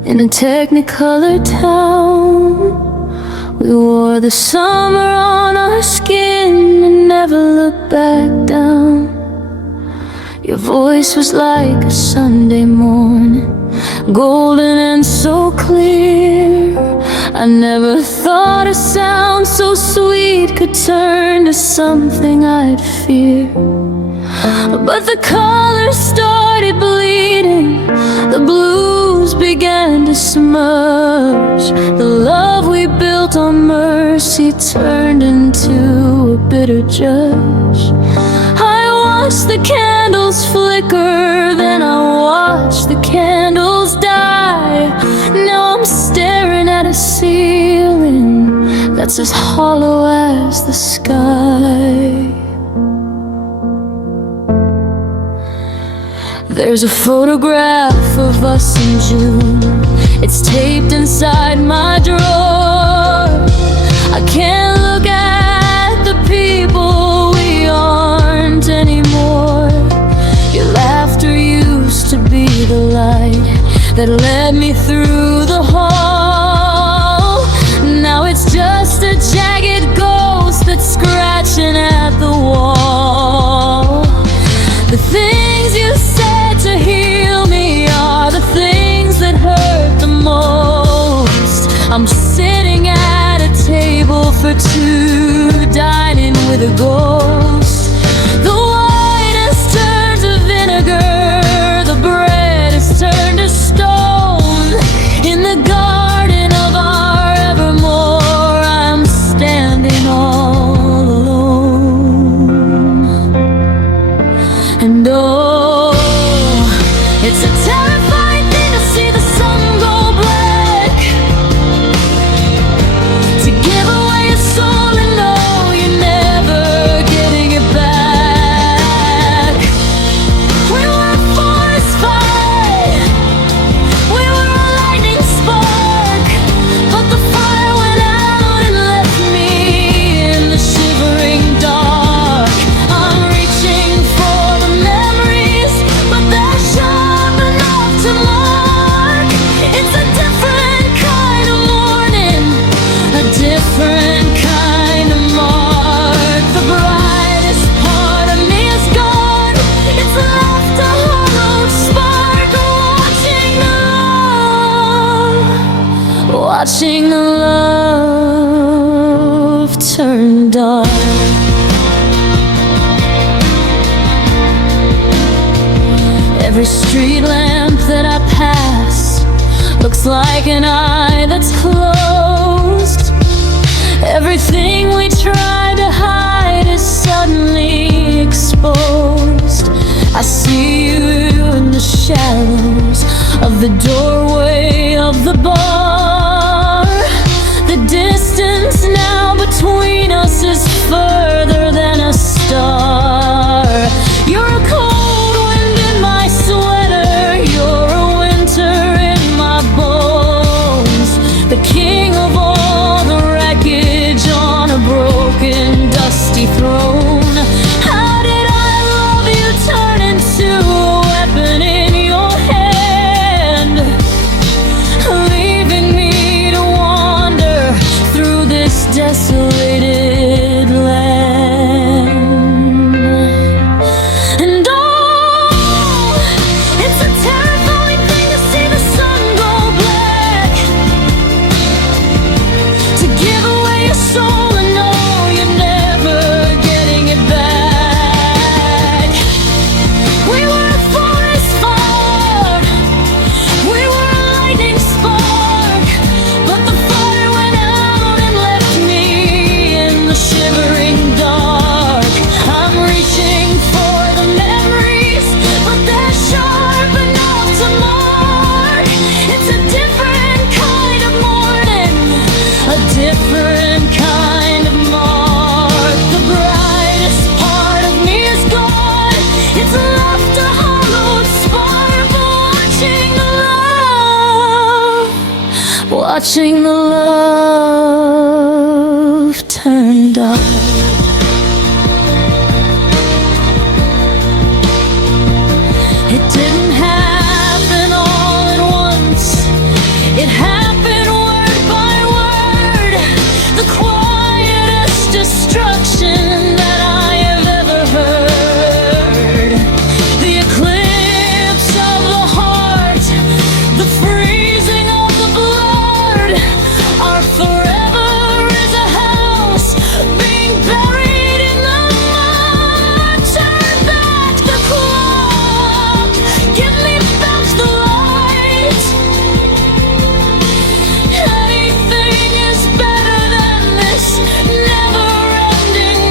in a technicolor town. We wore the summer on our skin and never looked back down. Your voice was like a Sunday morning, golden and so clear. I never thought a sound so sweet could turn to something I'd fear. But the colors started bleeding, the blues began to smudge. The love we built on mercy turned into a bitter judge. I watched the candles flicker, then I watched the candles die. Now I'm staring at a ceiling that's as hollow as the sky. There's a photograph of us in June. It's taped inside my drawer. I can't look at the people we aren't anymore. Your laughter used to be the light that led me through the hall. Now it's just a jagged ghost that's scratching at the wall. The things you said to heal me are the things that hurt the most. I'm sitting at a table for two, dining with a ghost. The wine has turned to vinegar, the bread has turned to stone. In the garden of our evermore, I'm standing all alone. And oh, it's a terrifying thing to see the sun go black, to give away your soul and know you're never getting it back. We were a forest fire, we were a lightning spark, but the fire went out and left me in the shivering dark. I'm reaching for the memories, but they're sharp enough to mark. It's a different kind of morning, a different kind of mark. The brightest part of me is gone, it's left a hollowed spark. Watching the love turn dark. Every street lamp that I pass looks like an eye that's closed. Everything we tried to hide is suddenly exposed. I see you in the shadows of the doorway of the bar. The distance now between us is further than a star. You're a cold wind in my sweater, you're a winter in my bones. The king of all the wreckage on a broken, dusty throne. How did I love you turn into a weapon in your hand, leaving me to wander through this desolated land? And all watching the love turn dark. It didn't happen all at once. It happened word by word. The quietest destruction that I have ever heard. The eclipse of the heart, the freezing of the blood. Our forever is a house being buried in the mud. Turn back the clock, give me back the light. Anything is better than this never-ending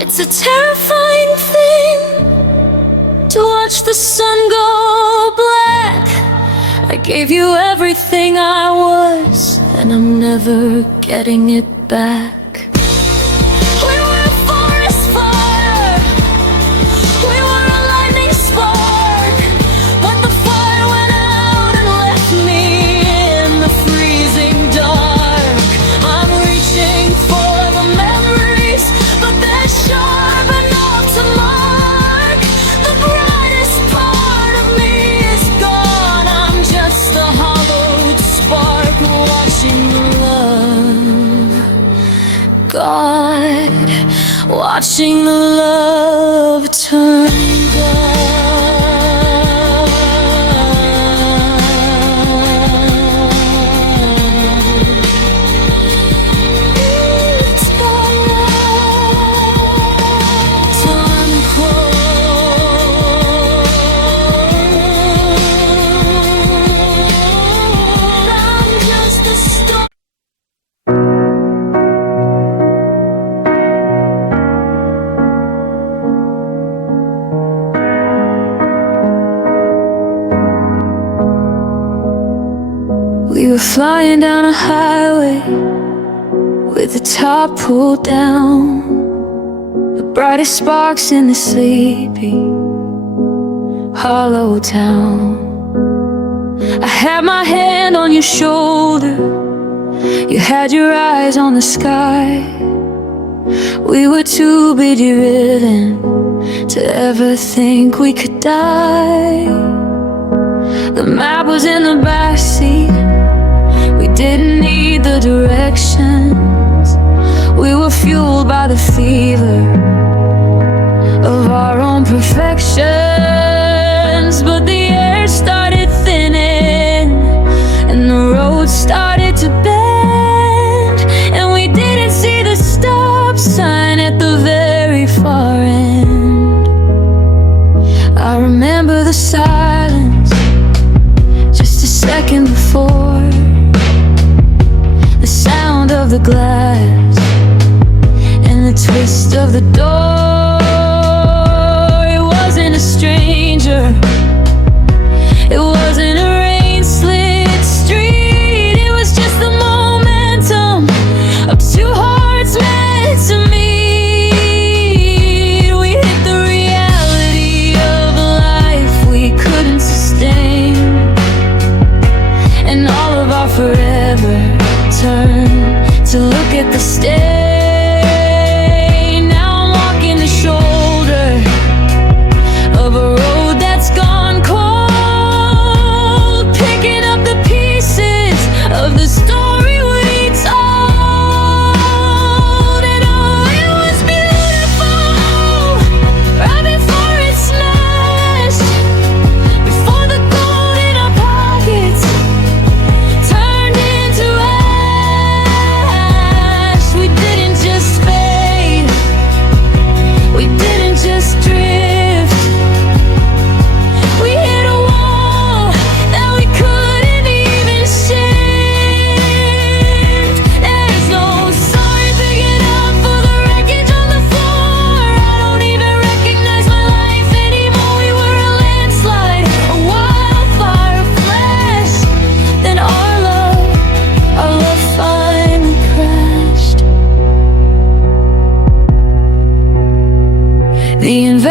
It's a terrifying thing to watch the sun go black. I gave you everything I was, and I'm never getting it back. We were a forest fire, we were a lightning spark, but the fire went out and left me in the freezing dark. I'm reaching for the memories, but they're sharp enough to mark. The brightest part of me is gone. I'm just a hollowed spark watching the love. God, watching the love turn We were flying down a highway with the top pulled down, the brightest sparks in the sleepy, hollow town. I had my hand on your shoulder, you had your eyes on the sky. We were too bedridden to ever think we could die. The map was in the backseat, we didn't need the directions. We were fueled by the fever of our own perfections. But the air started thinning and the road started to bend, and we didn't see the stop sign at the very far end. I remember the silence just a second before, the sound of the glass and the twist of the door. It wasn't a stranger, it wasn't a rain-slick street. It was just the momentum of two hearts meant to meet. We hit the reality of a life we couldn't sustain, and all of our forever turned to look at the stain. Now I'm walking the shoulder of a road that's gone.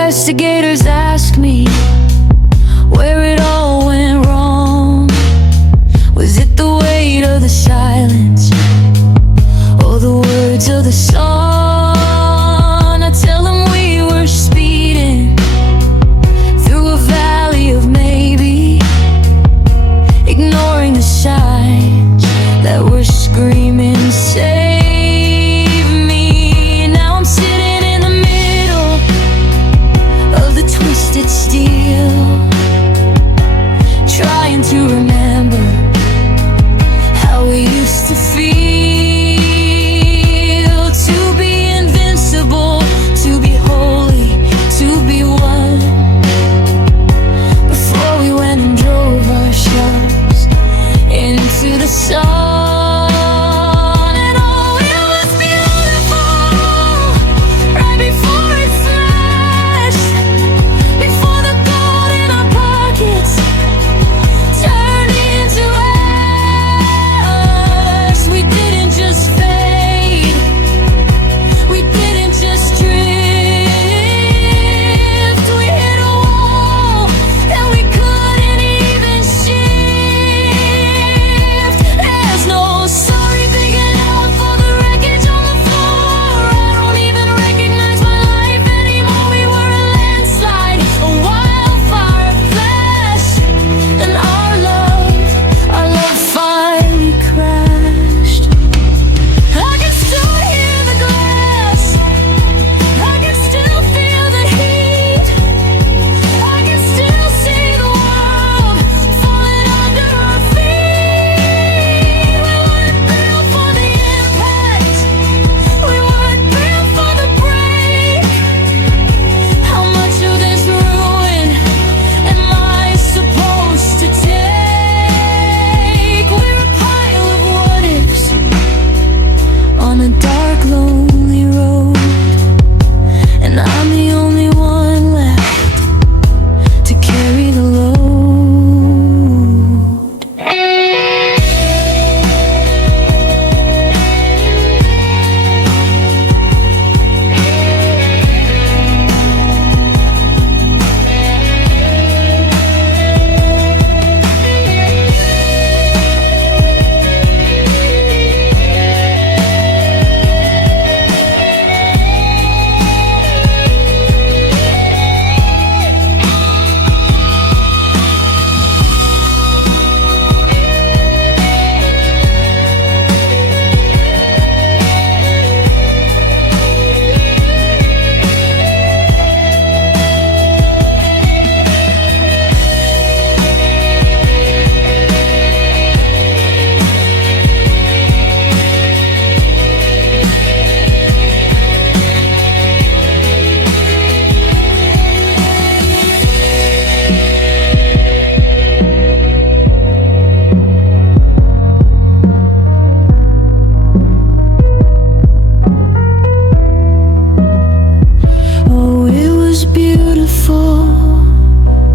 Investigators ask me where it all went wrong. Was it the weight of the silence or the words of the song? I tell them we were speeding through a valley of maybe, ignoring the signs that were screaming, save me. Now I'm sitting in the middle of the twisted steel, trying to remember how we used to feel. To be invincible, to be holy, to be one. Before we went and drove ourselves into the sun.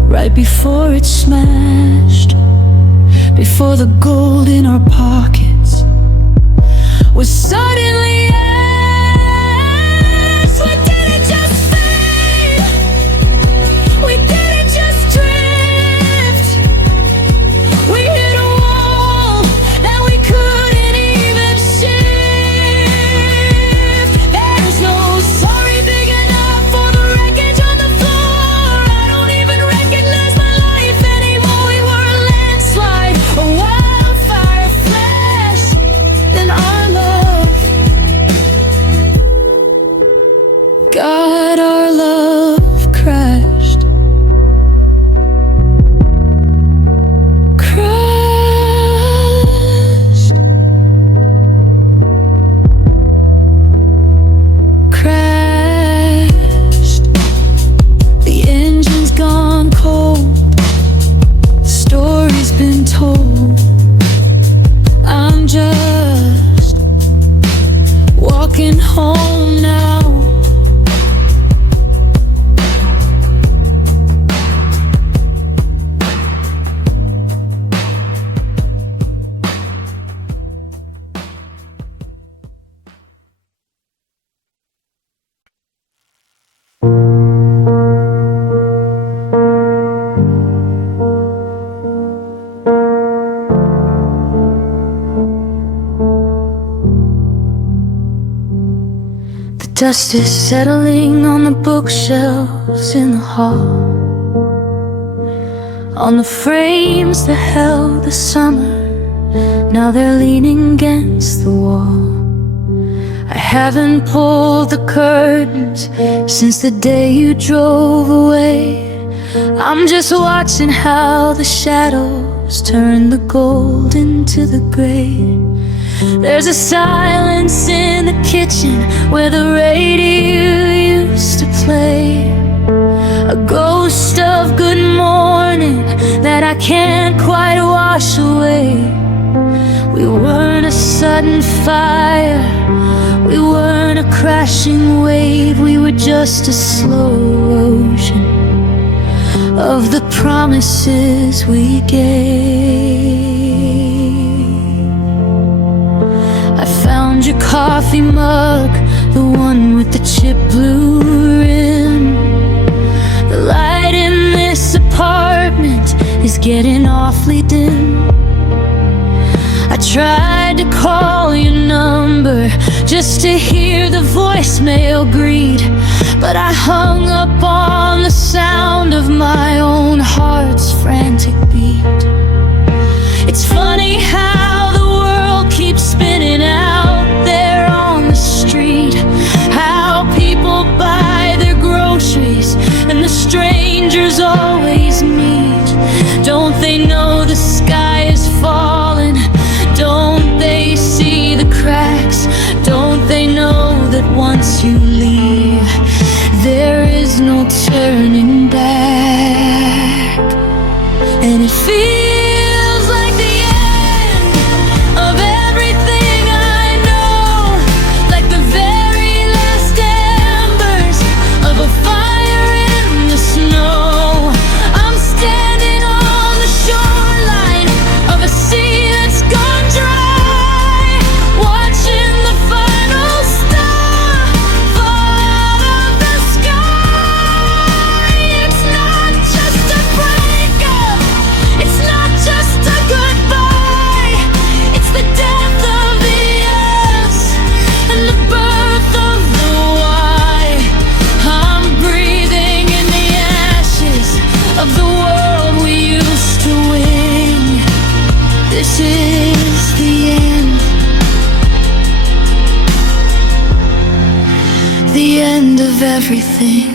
Right before it smashed, before the gold in our pockets was suddenly ash. We didn't just fade, we didn't just drift. We hit a wall that we couldn't even shift. There's no sorry big enough for the wreckage on the floor. I don't even recognize my life anymore. We were a landslide, a wildfire flash, then our love. God, our love crashed. Crashed. Crashed. The engine's gone cold. The story's been told. I'm just walking home now. Dust is settling on the bookshelves in the hall, on the frames that held the summer. Now they're leaning against the wall. I haven't pulled the curtains since the day you drove away. I'm just watching how the shadows turn the gold into the gray. There's a silence in the kitchen where the radio used to play, a ghost of good morning that I can't quite wash away. We weren't a sudden fire, we weren't a crashing wave. We were just a slow erosion of the promises we gave. I found your coffee mug, the one with the chip blue rim. The light in this apartment is getting awfully dim. I tried to call your number just to hear the voicemail greet, but I hung up on the sound of my own heart's frantic beat. It's funny how the world keeps spinning out there on the street, how people buy their groceries and the strangers always meet. Don't they know the sky is falling? Don't they see the cracks? Don't they know that once you leave, there is no turning back? And it feels like the end of everything I know, like the very last embers of a fire in the snow. I'm standing on the shoreline of a sea that's gone dry, watching the final star fall out of the sky. It's not just a breakup, it's not just a goodbye, it's the death of the yes and the birth of the why. I'm breathing in the ashes of the world we used to win. This is the end, the end of everything.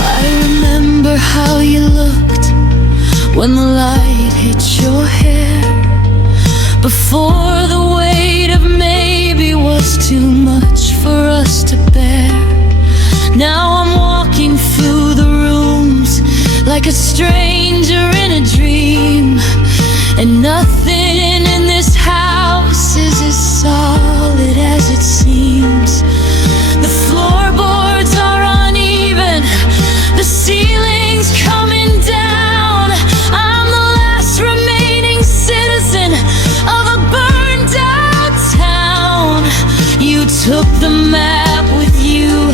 I remember how you looked when the light hit your hair, before the weight of maybe was too much for us to bear. Now I'm walking through the rooms like a stranger in a dream, and nothing in this house is as solid as it seems. The floorboards are uneven, the ceiling's coming down. I'm the last remaining citizen of a burned out town. You took the map with you,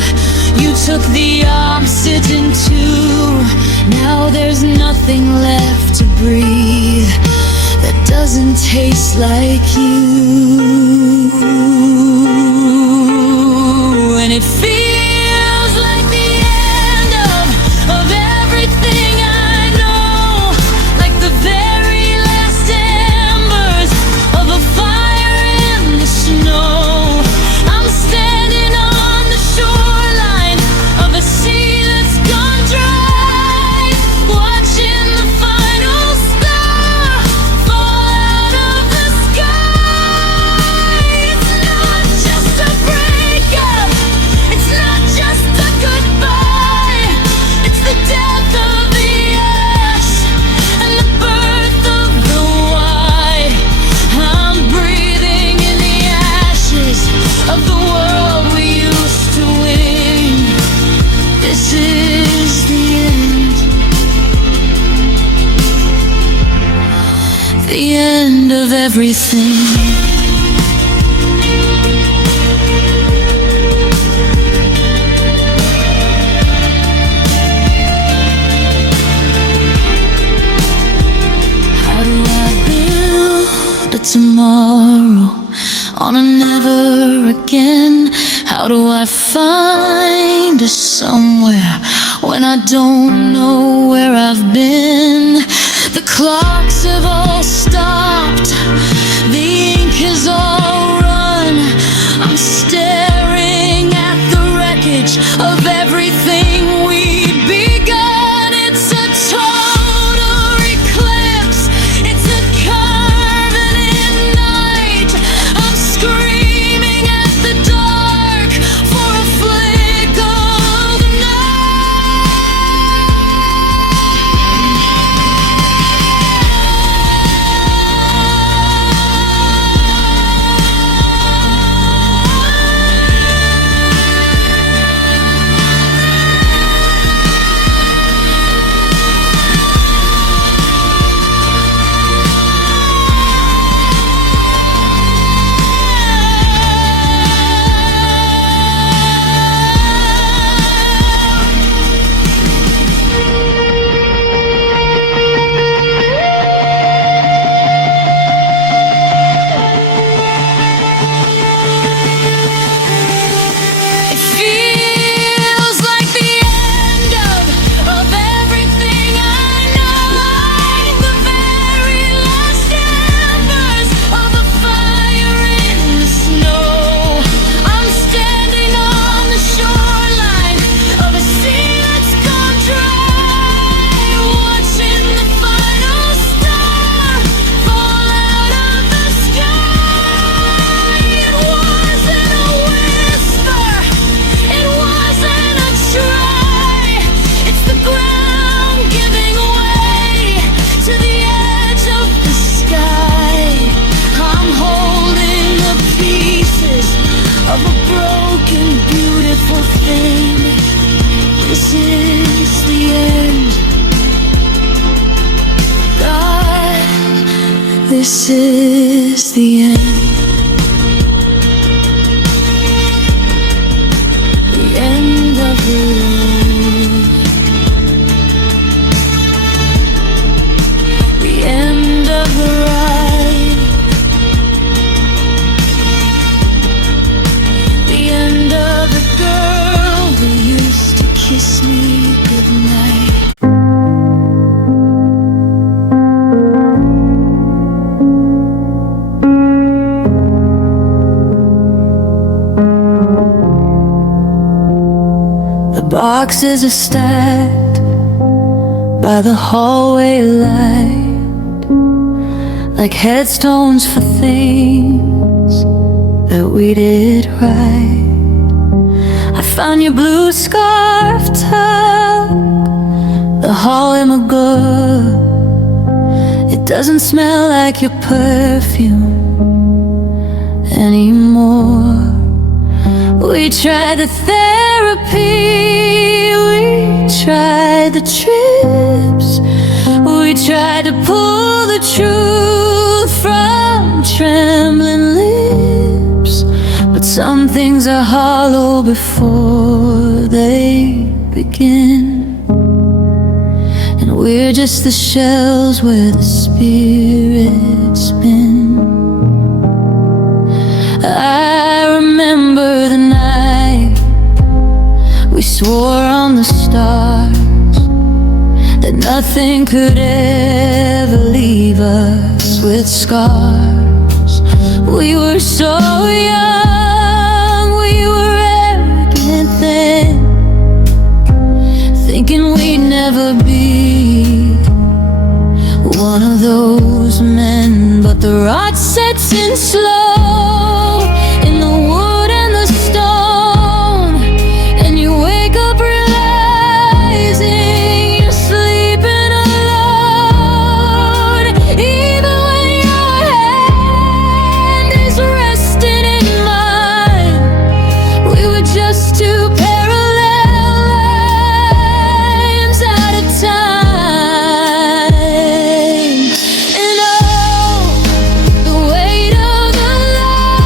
you took the oxygen too. Now there's nothing left to breathe that doesn't taste like you. And it feels like the end of everything I know, like the very last embers of a fire in the snow. I'm standing on the shoreline of a sea that's gone dry, watching the final star fall out of the sky. It's not just a breakup, it's not just a goodbye, it's the death of the yes and the birth of the why. I'm breathing in the ashes of the world we used to win. This is the end, the end of everything. tomorrow, on a never again. How do I find a somewhere when I don't know where I've been? The clocks have all stopped, the ink has all run. I'm staring at the wreckage of everything we'd begun. It's a total eclipse, it's a curving in night. I'm screaming at the dark for a flick of the this is the end. The end of the road. The end of the ride. The end of the girl who used to kiss me goodnight. Boxes are stacked by the hallway light, like headstones for things that we did right. I found your blue scarf tucked the hall in my good. It doesn't smell like your perfume anymore. We tried the therapy, we tried the trips, we tried to pull the truth from trembling lips. But some things are hollow before they begin, and we're just the shells where the spirits spin. I remember the night we swore on the stars that nothing could ever leave us with scars. We were so young, we were arrogant then, thinking we'd never be one of those men. But the rot sets in slow in the wood and the stone, and you wake up realizing you're sleeping alone. Even when your hand is resting in mine, we were just two parallel lines out of time. And oh, the weight of the light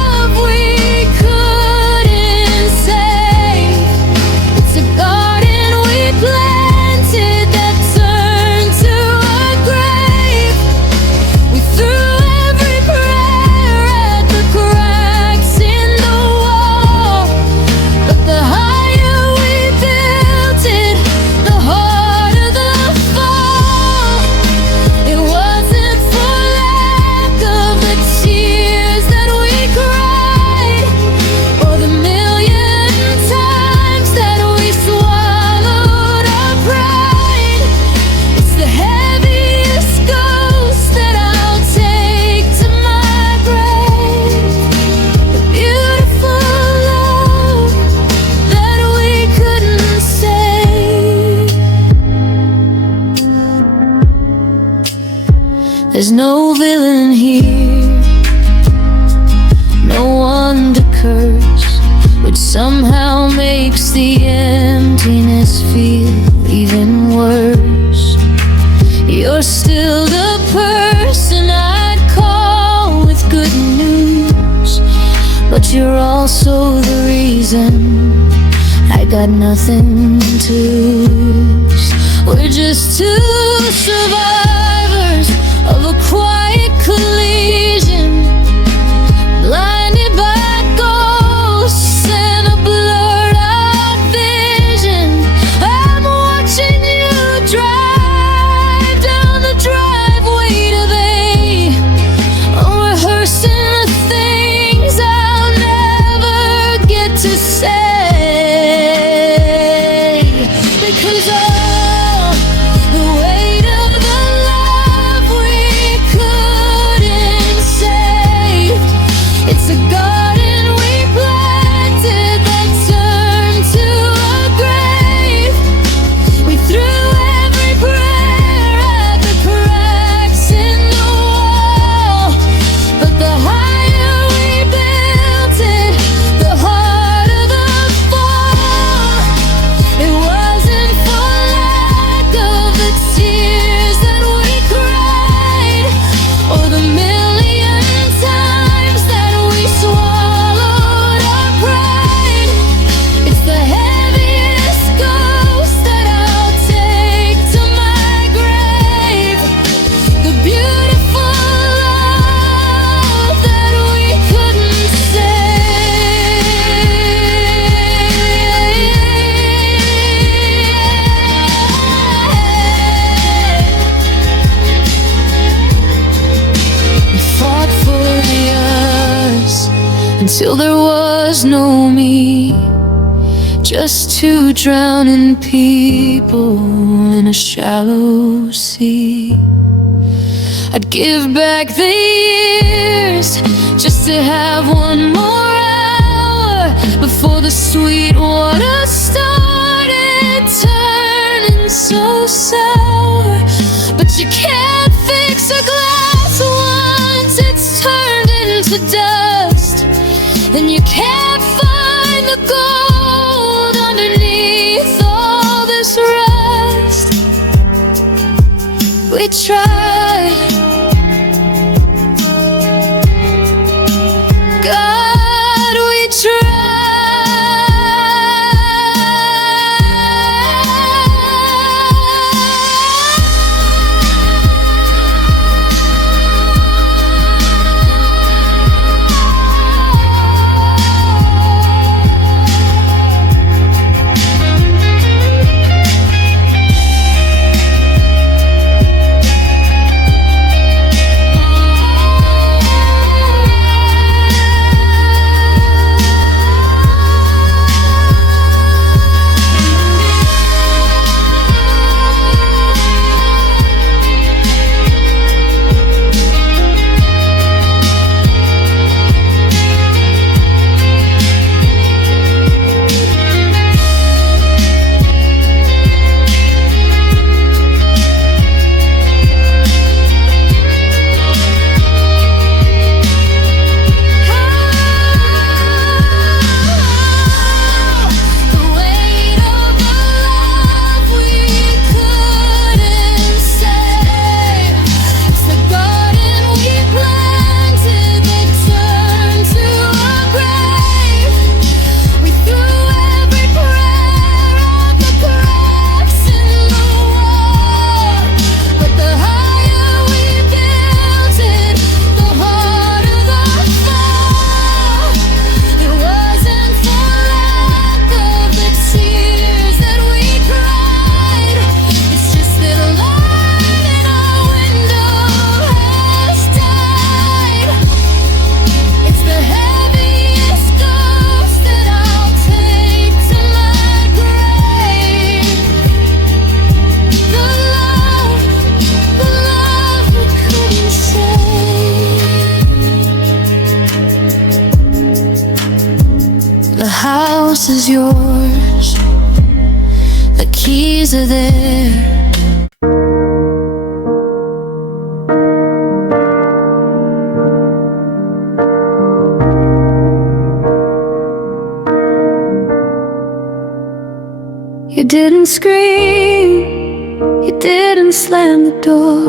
There's no villain here, no one to curse, which somehow makes the emptiness feel even worse. You're still the person I'd call with good news, but you're also the reason I got nothing to lose. We're just two survivors of a quiet collision, blinded by ghosts and a blurred out vision. I'm watching you drive down the driveway today, rehearsing the things I'll never get to say, because all the weight of the love we couldn't save, it's a garden we planted that turned to a grave. We threw every prayer at the cracks in the wall, but the higher we built it, the harder the fall. It wasn't for lack of the tears that we cried, or the million times that we swallowed our pride. It's the heaviest ghost that I'll take to my grave, the beautiful love that we couldn't save. We fought for the us until there was no me, just two drowning people in a shallow sea. I'd give back the years just to have one more hour before the sweet water started turning so sour. But you can't fix a glass once it's turned into dust, and you can't find the gold underneath all this rust. We tried, God, we house is yours, the keys are there. didn't scream, you didn't slam the door,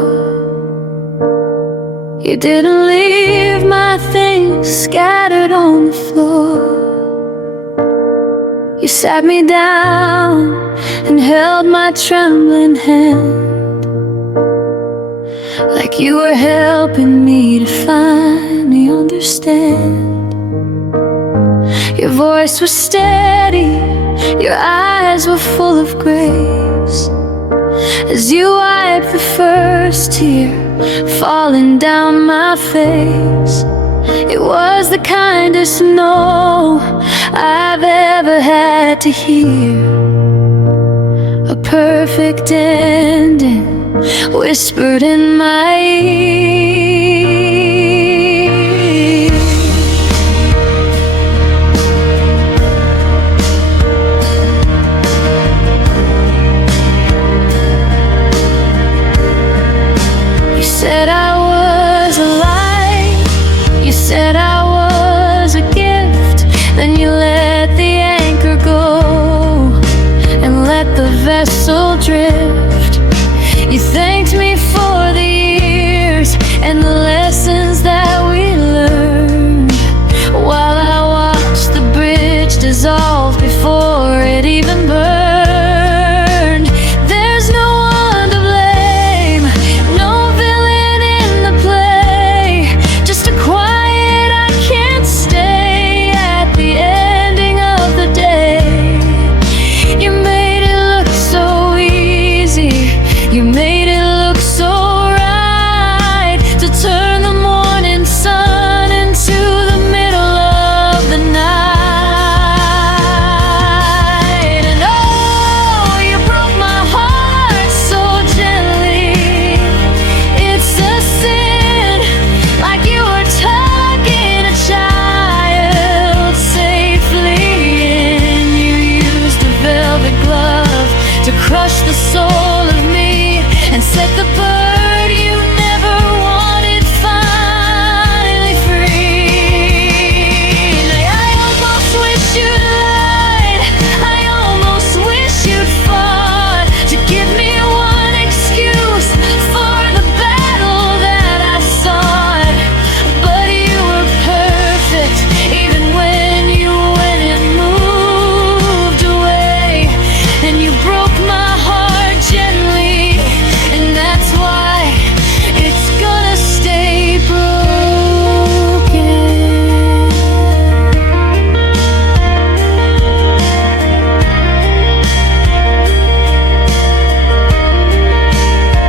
you didn't leave my things scattered on the floor. You sat me down and held my trembling hand, like you were helping me to finally understand. Your voice was steady, your eyes were full of grace, as you wiped the first tear falling down my face. It was the kindest no I've ever had to hear, a perfect ending whispered in my ear. You said I was a light, you said I was a gift, then you let the anchor go and let the vessel drift. You thanked me for the years and the lessons that we learned, while I watched the bridge dissolve before it even burned. There's no one to blame, no villain in the play, just a quiet I can't stay at the ending of the day. You made it look so easy, you made it look so right, to turn the morning sun into the middle of the night. And oh, you broke my heart so gently. It's a sin, like you were tucking a child safely in. You used a velvet glove to crush the soul of me and set the bird you never wanted finally free. I almost wish you'd lied, I almost wish you'd fought, to give me one excuse for the battle that I sought. But you were perfect, even when you went and moved away, and you broke my heart gently, and that's why it's gonna stay broken.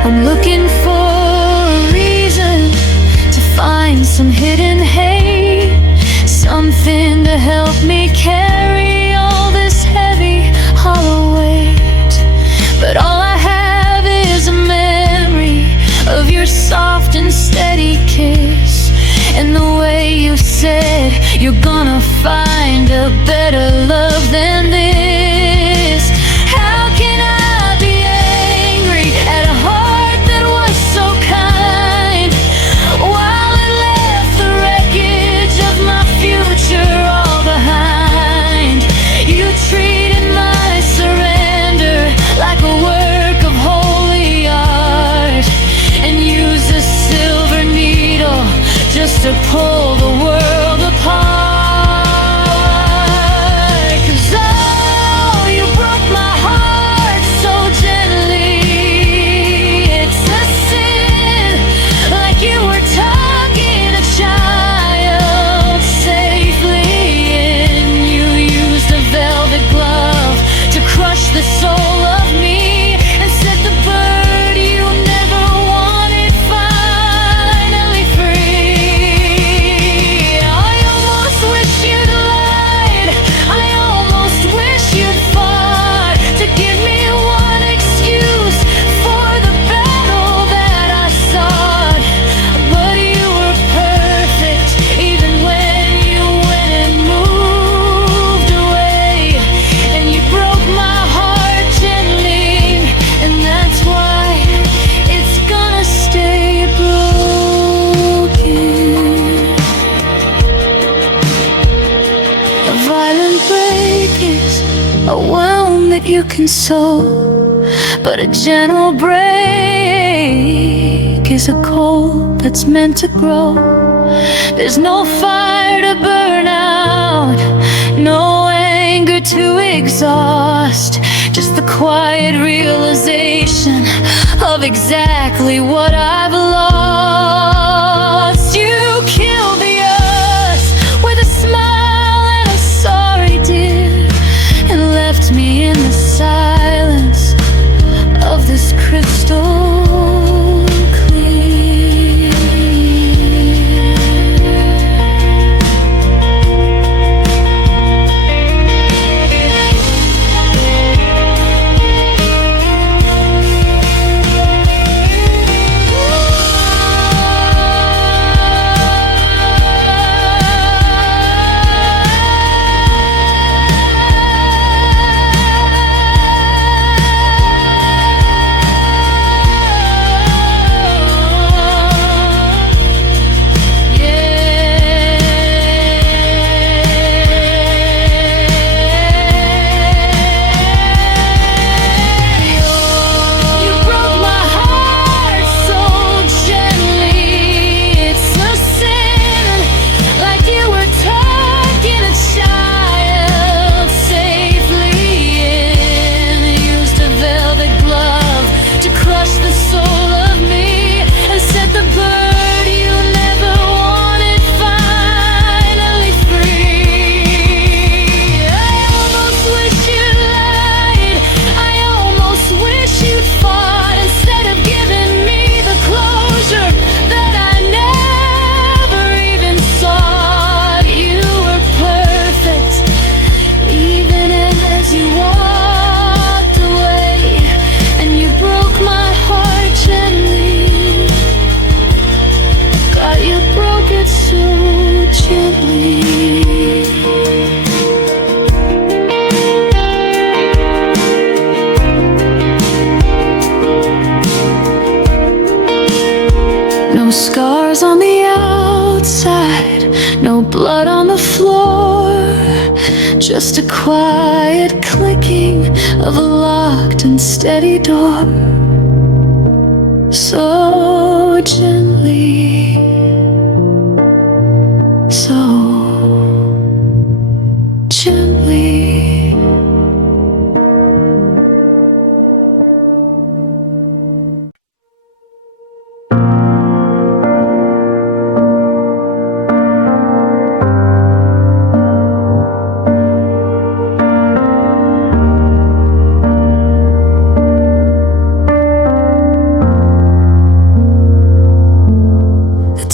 I'm looking for a reason to find some hidden hate, something to help me carry all this heavy, hollow weight. But all I have is a memory of your soft and steady kiss, and the way you said you're gonna find a better love than this. How can I be angry at a heart that was so kind, while it left the wreckage of my future all behind? You treated my surrender like a work of holy art, and used a silver needle just to pull the world apart. 'Cause oh, you broke my heart so gently. It's a sin, like you were tucking a child safely in. You used a velvet glove to crush the soul of me and set the bird you never wanted finally free. I almost wish you'd lied, I almost wish you'd fought, to give me one excuse for the battle that I sought. But you were perfect, even when you went and moved away, and you broke my heart gently, and that's why it's gonna stay broken. A violent break is a well that you console, but a gentle break is a cold that's meant to grow. There's no fire to burn out, no anger to exhaust, just the quiet realization of exactly what I've lost. You killed the earth with a smile and a sorry dear, and left me in the silence of this crystal scars on the outside, no blood on the floor, just a quiet clicking of a locked and steady door. So gently, so gently.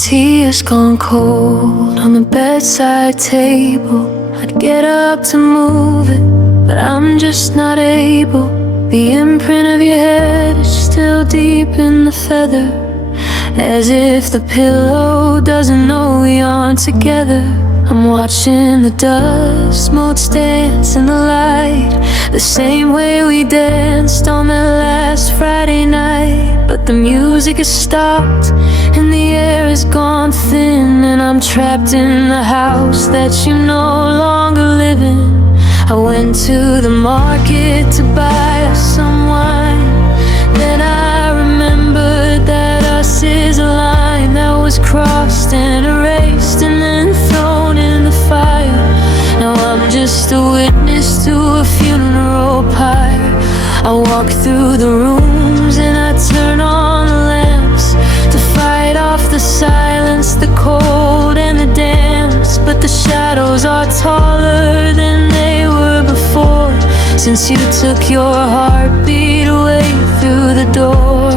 Tea has gone cold on the bedside table. I'd get up to move it, but I'm just not able. The imprint of your head is still deep in the feather, as if the pillow doesn't know we aren't together. I'm watching the dust motes dance in the light, the same way we danced on that last Friday night. But the music has stopped and the air has gone thin, and I'm trapped in the house that you no longer live in. I went to the market to buy us some wine, then I remembered that us is a line that was crossed and erased and then thrown in the fire. Now I'm just a witness to a funeral pyre. I walk through the rooms and I turn on the lamps to fight off the silence, the cold and the damps. But the shadows are taller than they were before, since you took your heartbeat away through the door.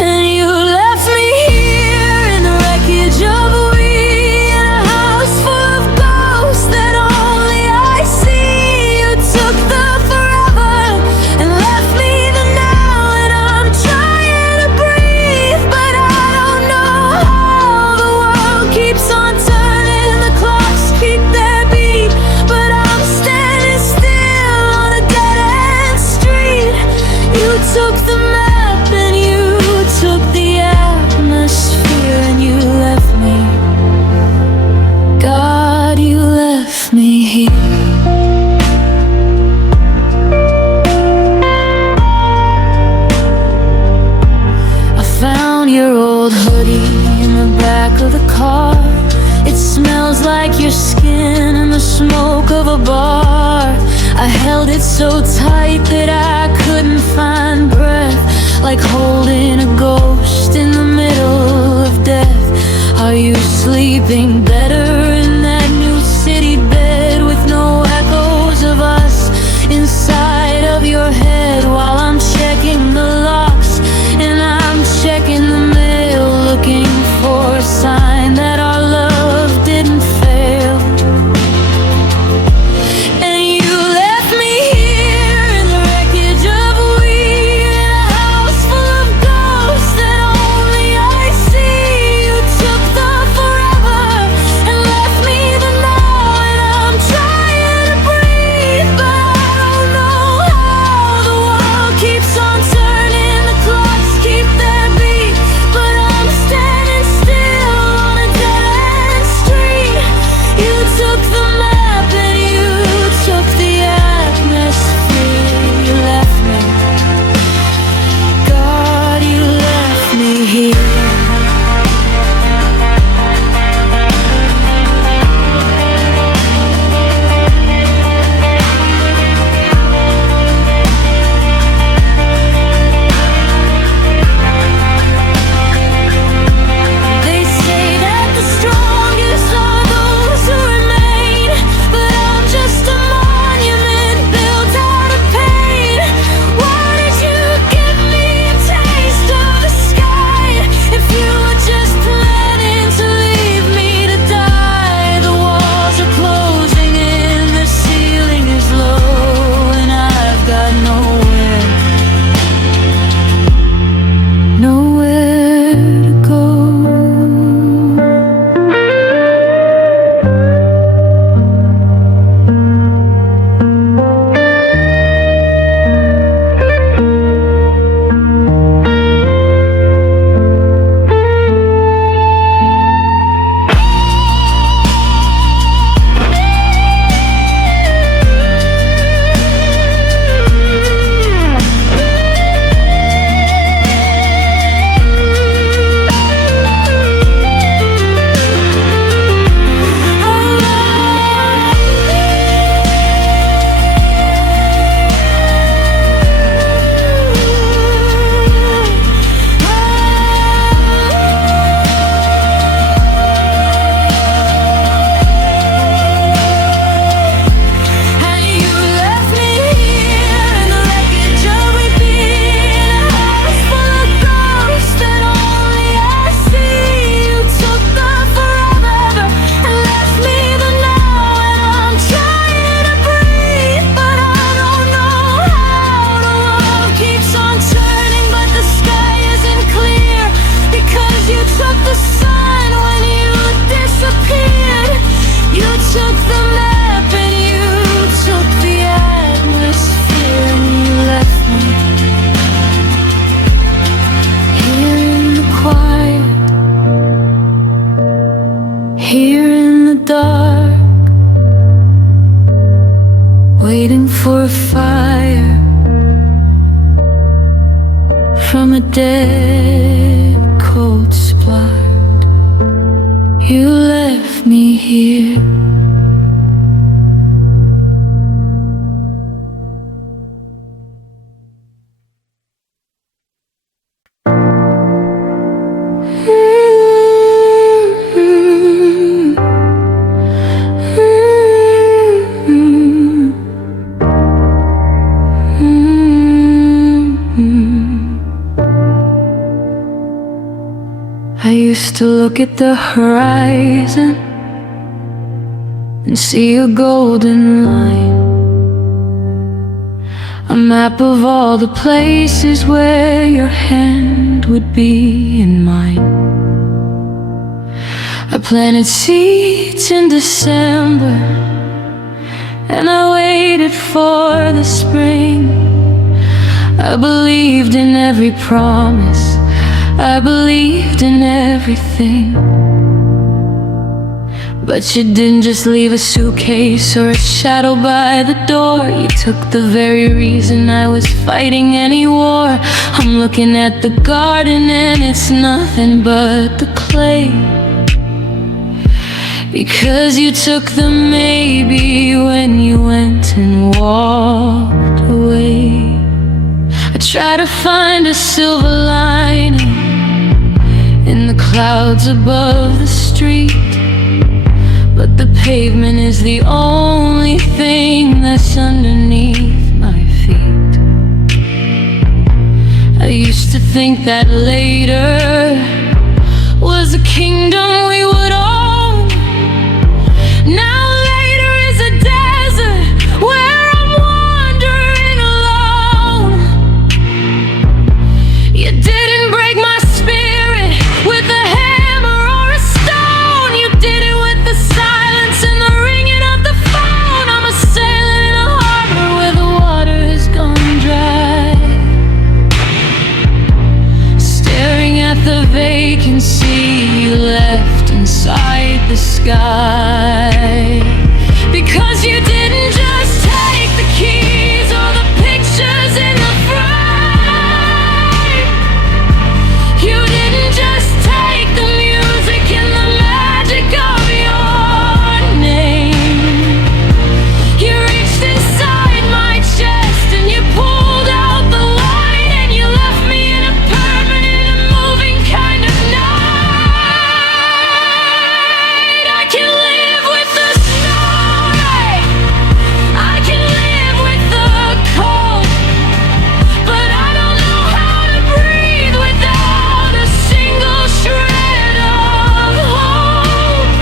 And you left me here in the wreckage of a we, in a house full of ghosts that only I see. You took the forever and left me the now, and I'm trying to breathe, but I don't know how. The world keeps on turning, the clocks keep their beat, but I'm standing still on a dead-end street. You took the map like your skin in the smoke of a bar. I held it so tight that I couldn't find breath, like holding a ghost in the middle of death. Are you sleeping better in that new city bed with no echoes of us inside of your head, while I'm checking the locks and I'm checking the mail, looking for a sign that our love didn't fail? And you left me here in the wreckage of a weed, in a house full of ghosts that only I see. You took the forever and left me the now, and I'm trying to breathe, but I don't know how. The world keeps on turning, the clocks keep their beat, but I'm standing still on a dead-end street. You took the map and you took the atmosphere. You left me, God, you left me here. They say that the strongest are those who remain, but I'm just a monument built out of pain. Why did you give me a taste of the sky if you were just planning to leave me to die? The walls are closing in, the ceiling is low, and I've got nowhere to go. Here in the dark, waiting for a fire from a dead cold spark. You left me here. I used to look at the horizon and see a golden line, a map of all the places where your hand would be in mine. I planted seeds in December and I waited for the spring. I believed in every promise, I believed in everything. But you didn't just leave a suitcase or a shadow by the door. You took the very reason I was fighting any war. I'm looking at the garden and it's nothing but the clay. Because you took the maybe when you went and walked away. I try to find a silver lining in the clouds above the street, but the pavement is the only thing that's underneath my feet. I used to think that later was a kingdom we would own. Now later is a desert where I'm wandering alone. You didn't break my spirit with a hammer or a stone. You did it with the silence and the ringing of the phone. I'm a sailor in a harbor where the water has gone dry, staring at the vacancy you left inside the sky. Because you didn't just take the keys or the pictures in the frame. You didn't just take the music and the magic of your name. You reached inside my chest and you pulled out the light, and you left me in a permanent and moving kind of night. I can live with the snow, I can live with the cold, but I don't know how to breathe without a single shred of hope.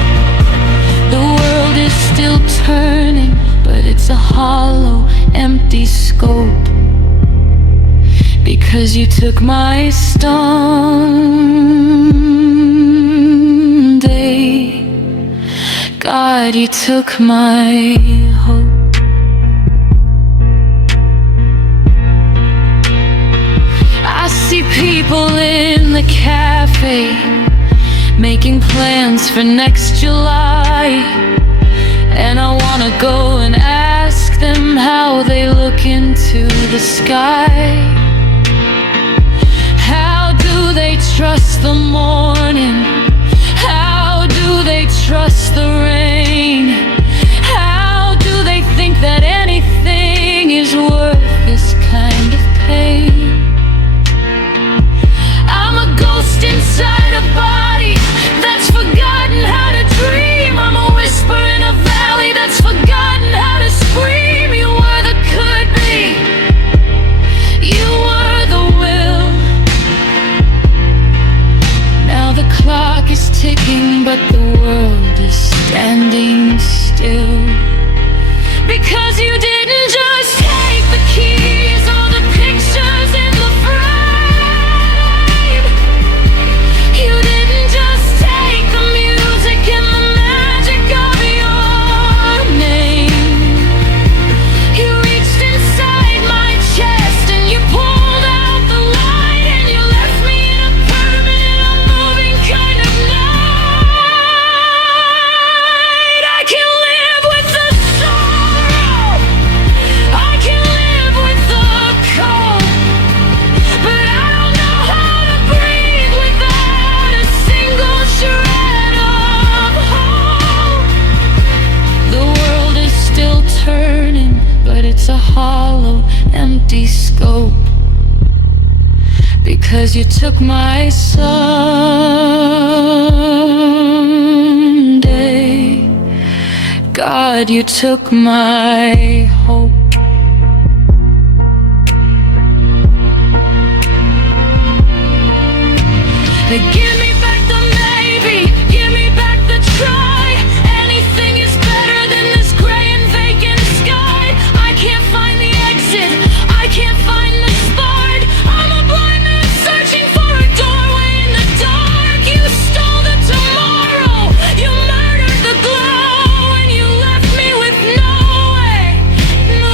The world is still turning, but it's a hollow, empty scope. Because you took my Sunday, God, you took my hope. I see people in the cafe making plans for next July, and I wanna go and ask them how they look into the sky. How do they trust the morning? How do they trust the rain? How do they think that anything is worth this kind of pain? I'm a ghost inside a body that's forgotten how to dream. I'm a whisper in a valley that's forgotten how to scream. You were the could be, you were the will. Now the clock is ticking, but the world is standing still. Because you didn't just take the keys or the pictures in the frame. You didn't just take the music and the magic of your name. You reached inside my chest and you pulled out the light, and you left me in a permanent, unmoving kind of night. I can live with the sorrow, I can live with the cold, but I don't know how to breathe without a single shred of hope. The world is still turning, but it's a hollow, empty scope. Because you took my Sunday, God, you took my hope. Give me back the maybe, give me back the try. Anything is better than this gray and vacant sky. I can't find the exit, I can't find the start. I'm a blind man searching for a doorway in the dark. You stole the tomorrow, you murdered the glow, and you left me with no way, no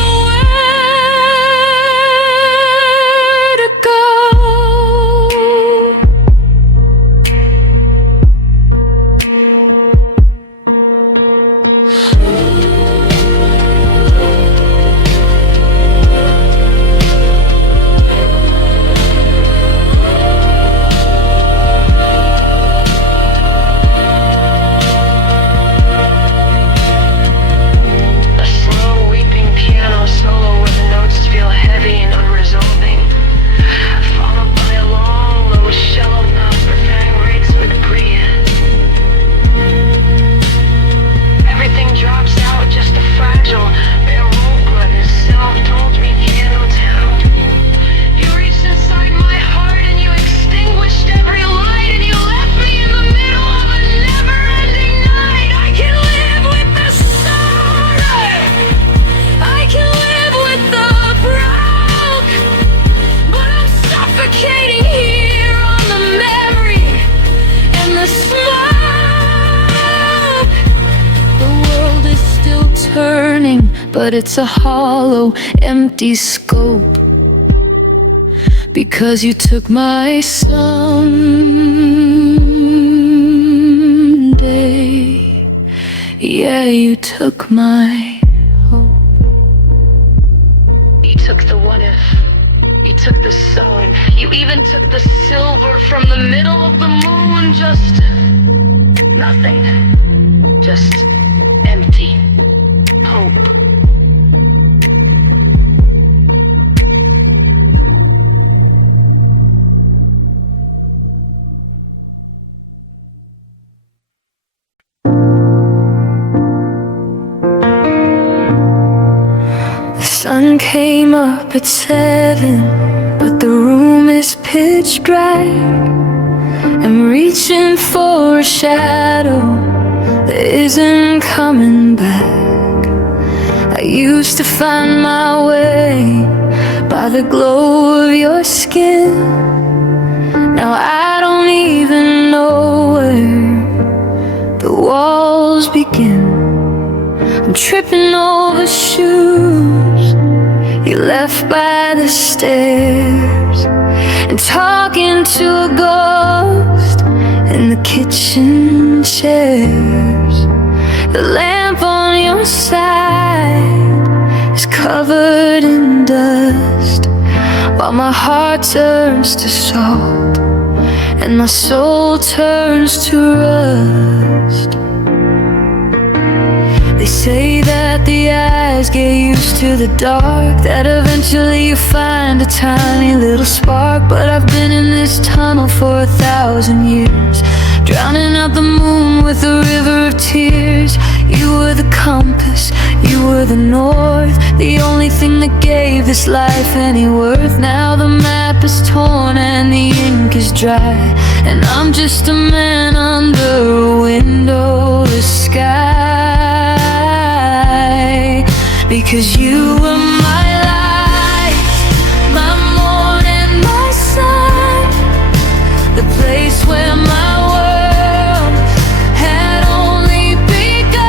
turning, but it's a hollow, empty scope. Because you took my Sunday, yeah, you took my hope. You took the what if, you took the sun, you even took the silver from the middle of the moon. Just nothing, just empty hope. The sun came up at 7, but the room is pitch black. I'm reaching for a shadow that isn't coming back. I used to find my way by the glow of your skin. Now I don't even know where the walls begin. I'm tripping over shoes you left by the stairs, and talking to a ghost in the kitchen chairs. The lamp on your side is covered in dust, while my heart turns to salt and my soul turns to rust. They say that the eyes get used to the dark, that eventually you find a tiny little spark. But I've been in this tunnel for 1,000 years, drowning out the moon with a river of tears. You were the compass, you were the north, the only thing that gave this life any worth. Now the map is torn and the ink is dry, and I'm just a man under a windowless sky. Because you were my light, my morning, my sun, the place where my world had only begun.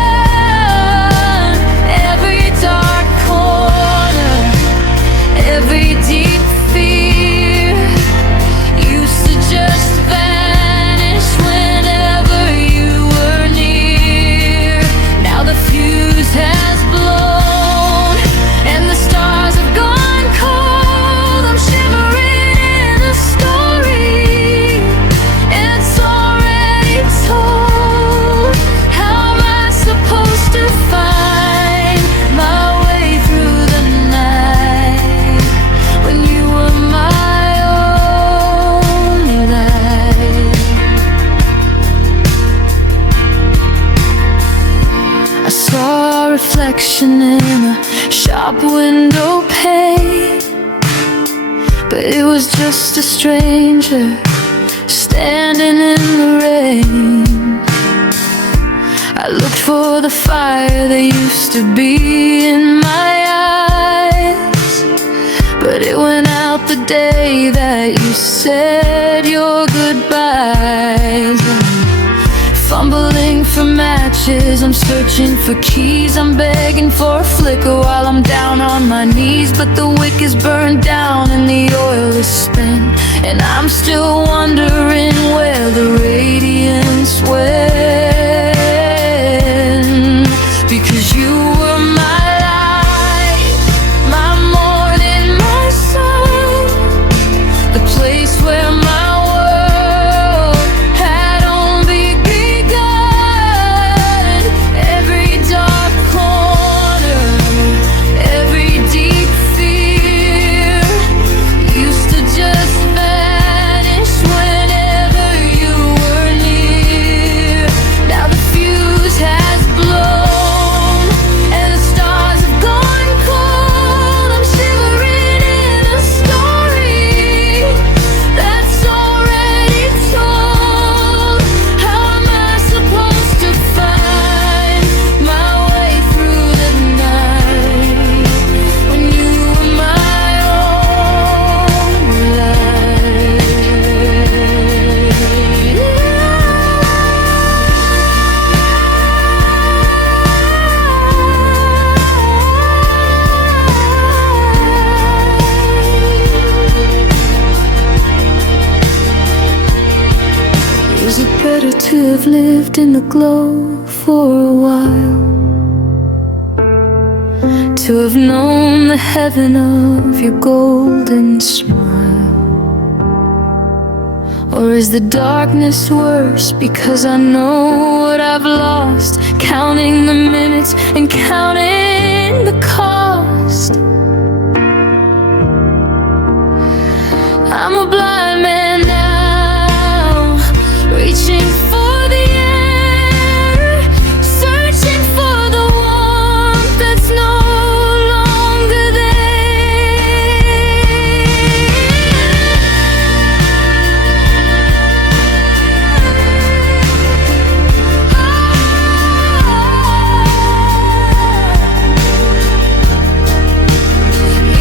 Every dark corner, every deep fear used to just vanish whenever you were near. Now the fuse has blown and the stars have gone cold. I'm shivering in a story, it's already told. How am I supposed to find my way through the night when you were my only light? I saw a reflection in a shop window pane, but it was just a stranger standing in the rain. I looked for the fire that used to be in my eyes, but it went out the day that you said your goodbyes. Fumbling for matches, I'm searching for keys, I'm begging for a flicker while I'm down on my knees. But the wick is burned down and the oil is spent, and I'm still wondering where the radiance went. Because you were my light, my morning, my sun, the place where my world had only begun. Every dark corner, every deep fear used to just vanish whenever you were near. Now the glow for a while, to have known the heaven of your golden smile. Or is the darkness worse because I know what I've lost, counting the minutes and counting the cost? I'm a blind man now, reaching for the air, searching for the warmth that's no longer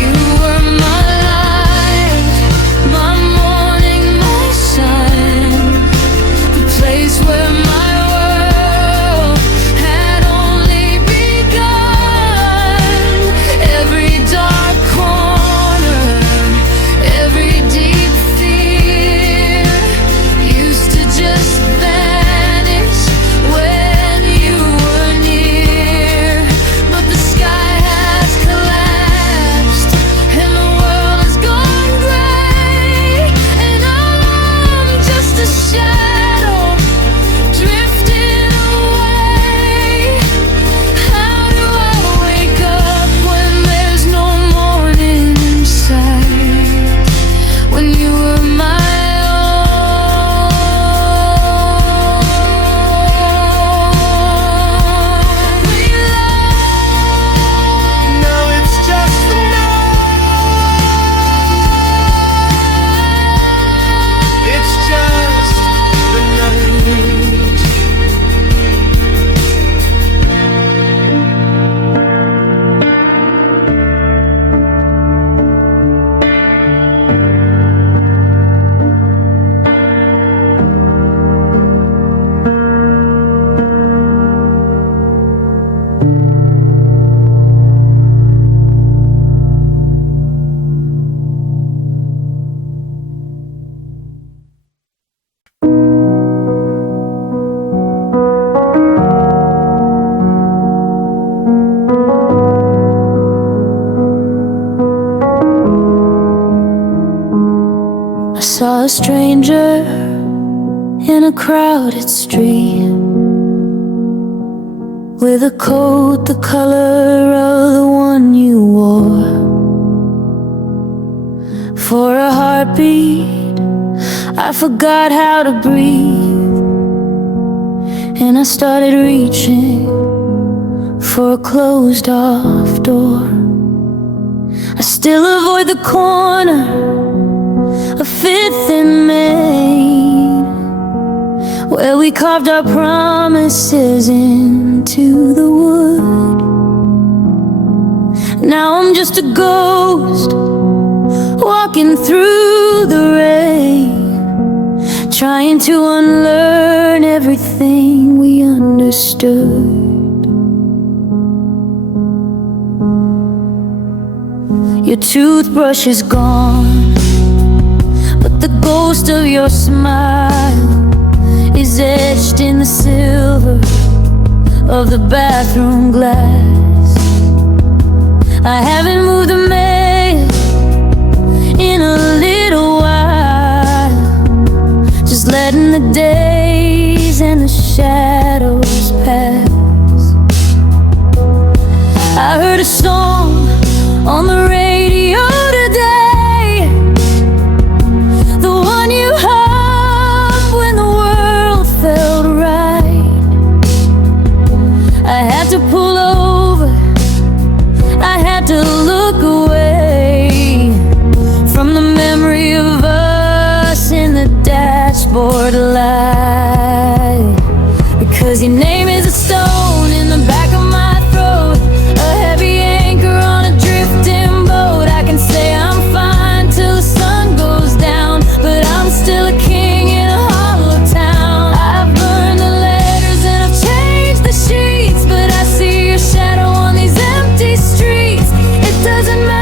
You were my light, my morning, my sun, the place where my world had only begun. Every dark corner, every deep fear used to just vanish when you were near. But the sky has collapsed and the world has gone gray, and I'm just a shadow drifting away. How do I wake up when there's no morning in sight? When you were my own. We loved. Now it's just the night. It's just the night. I saw a stranger in a crowded street with a coat the color of the one you wore. For a heartbeat, I forgot how to breathe, and I started reaching for a closed off door. I still avoid the corner of 5th and Main, where we carved our promises into the wood. Now I'm just a ghost walking through the rain, trying to unlearn everything we understood. Your toothbrush is gone, but the ghost of your smile is etched in the silver of the bathroom glass. I haven't moved a mail in a little while, just letting the days and the shadows pass. I heard a song on the radio today, the one you hummed when the world felt right. I had to pull over, I had to look away from the memory of us in the dashboard light, because your name is a stone in the back of my throat, a heavy anchor on a drifting boat. I can say I'm fine till the sun goes down, but I'm still a king in a hollow town. I've burned the letters and I've changed the sheets, but I see your shadow on these empty streets. It doesn't matter.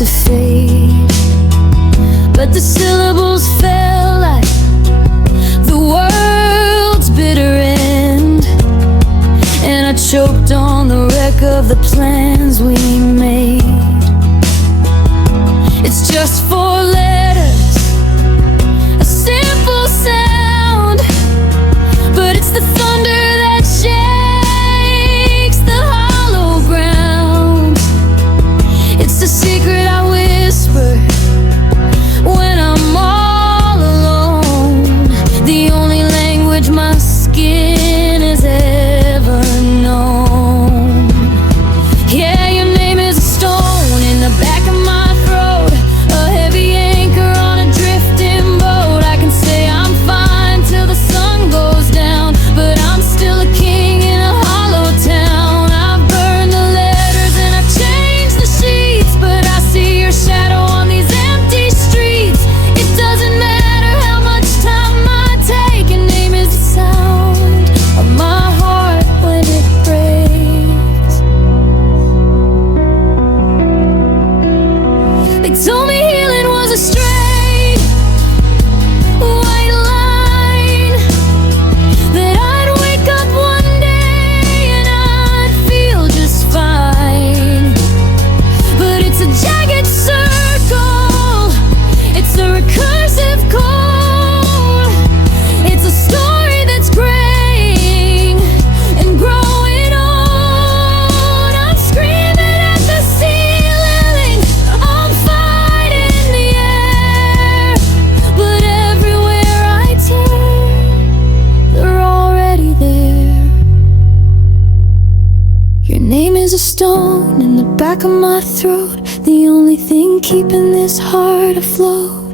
to fade, but the syllables fell like the world's bitter end, and I choked on the wreck of the plans we made. It's just four letters, a simple sound, but it's the thunder that shakes the hollow ground. It's the secret I whisper when I'm all alone, the only language my skin has ever known. Yeah, your name is a stone in the back of my throat, a heavy anchor on a drifting boat. I can say I'm fine till the sun goes down, but I'm still a king in a hollow town. I've burned the letters and I've changed the sheets, but I see your shadow on these empty streets. It doesn't matter how much time I take, your name is the sound of my heart when it breaks. They told me healing was a straight white line, that I'd wake up one day and I'd feel just fine. But it's a jagged circle, it's a recursive code, it's a story that's graying and growing old. I'm screaming at the ceiling, I'm fighting the air, but everywhere I turn, they're already there. Your name is a stone in the back of my throat, the only thing keeping this heart afloat.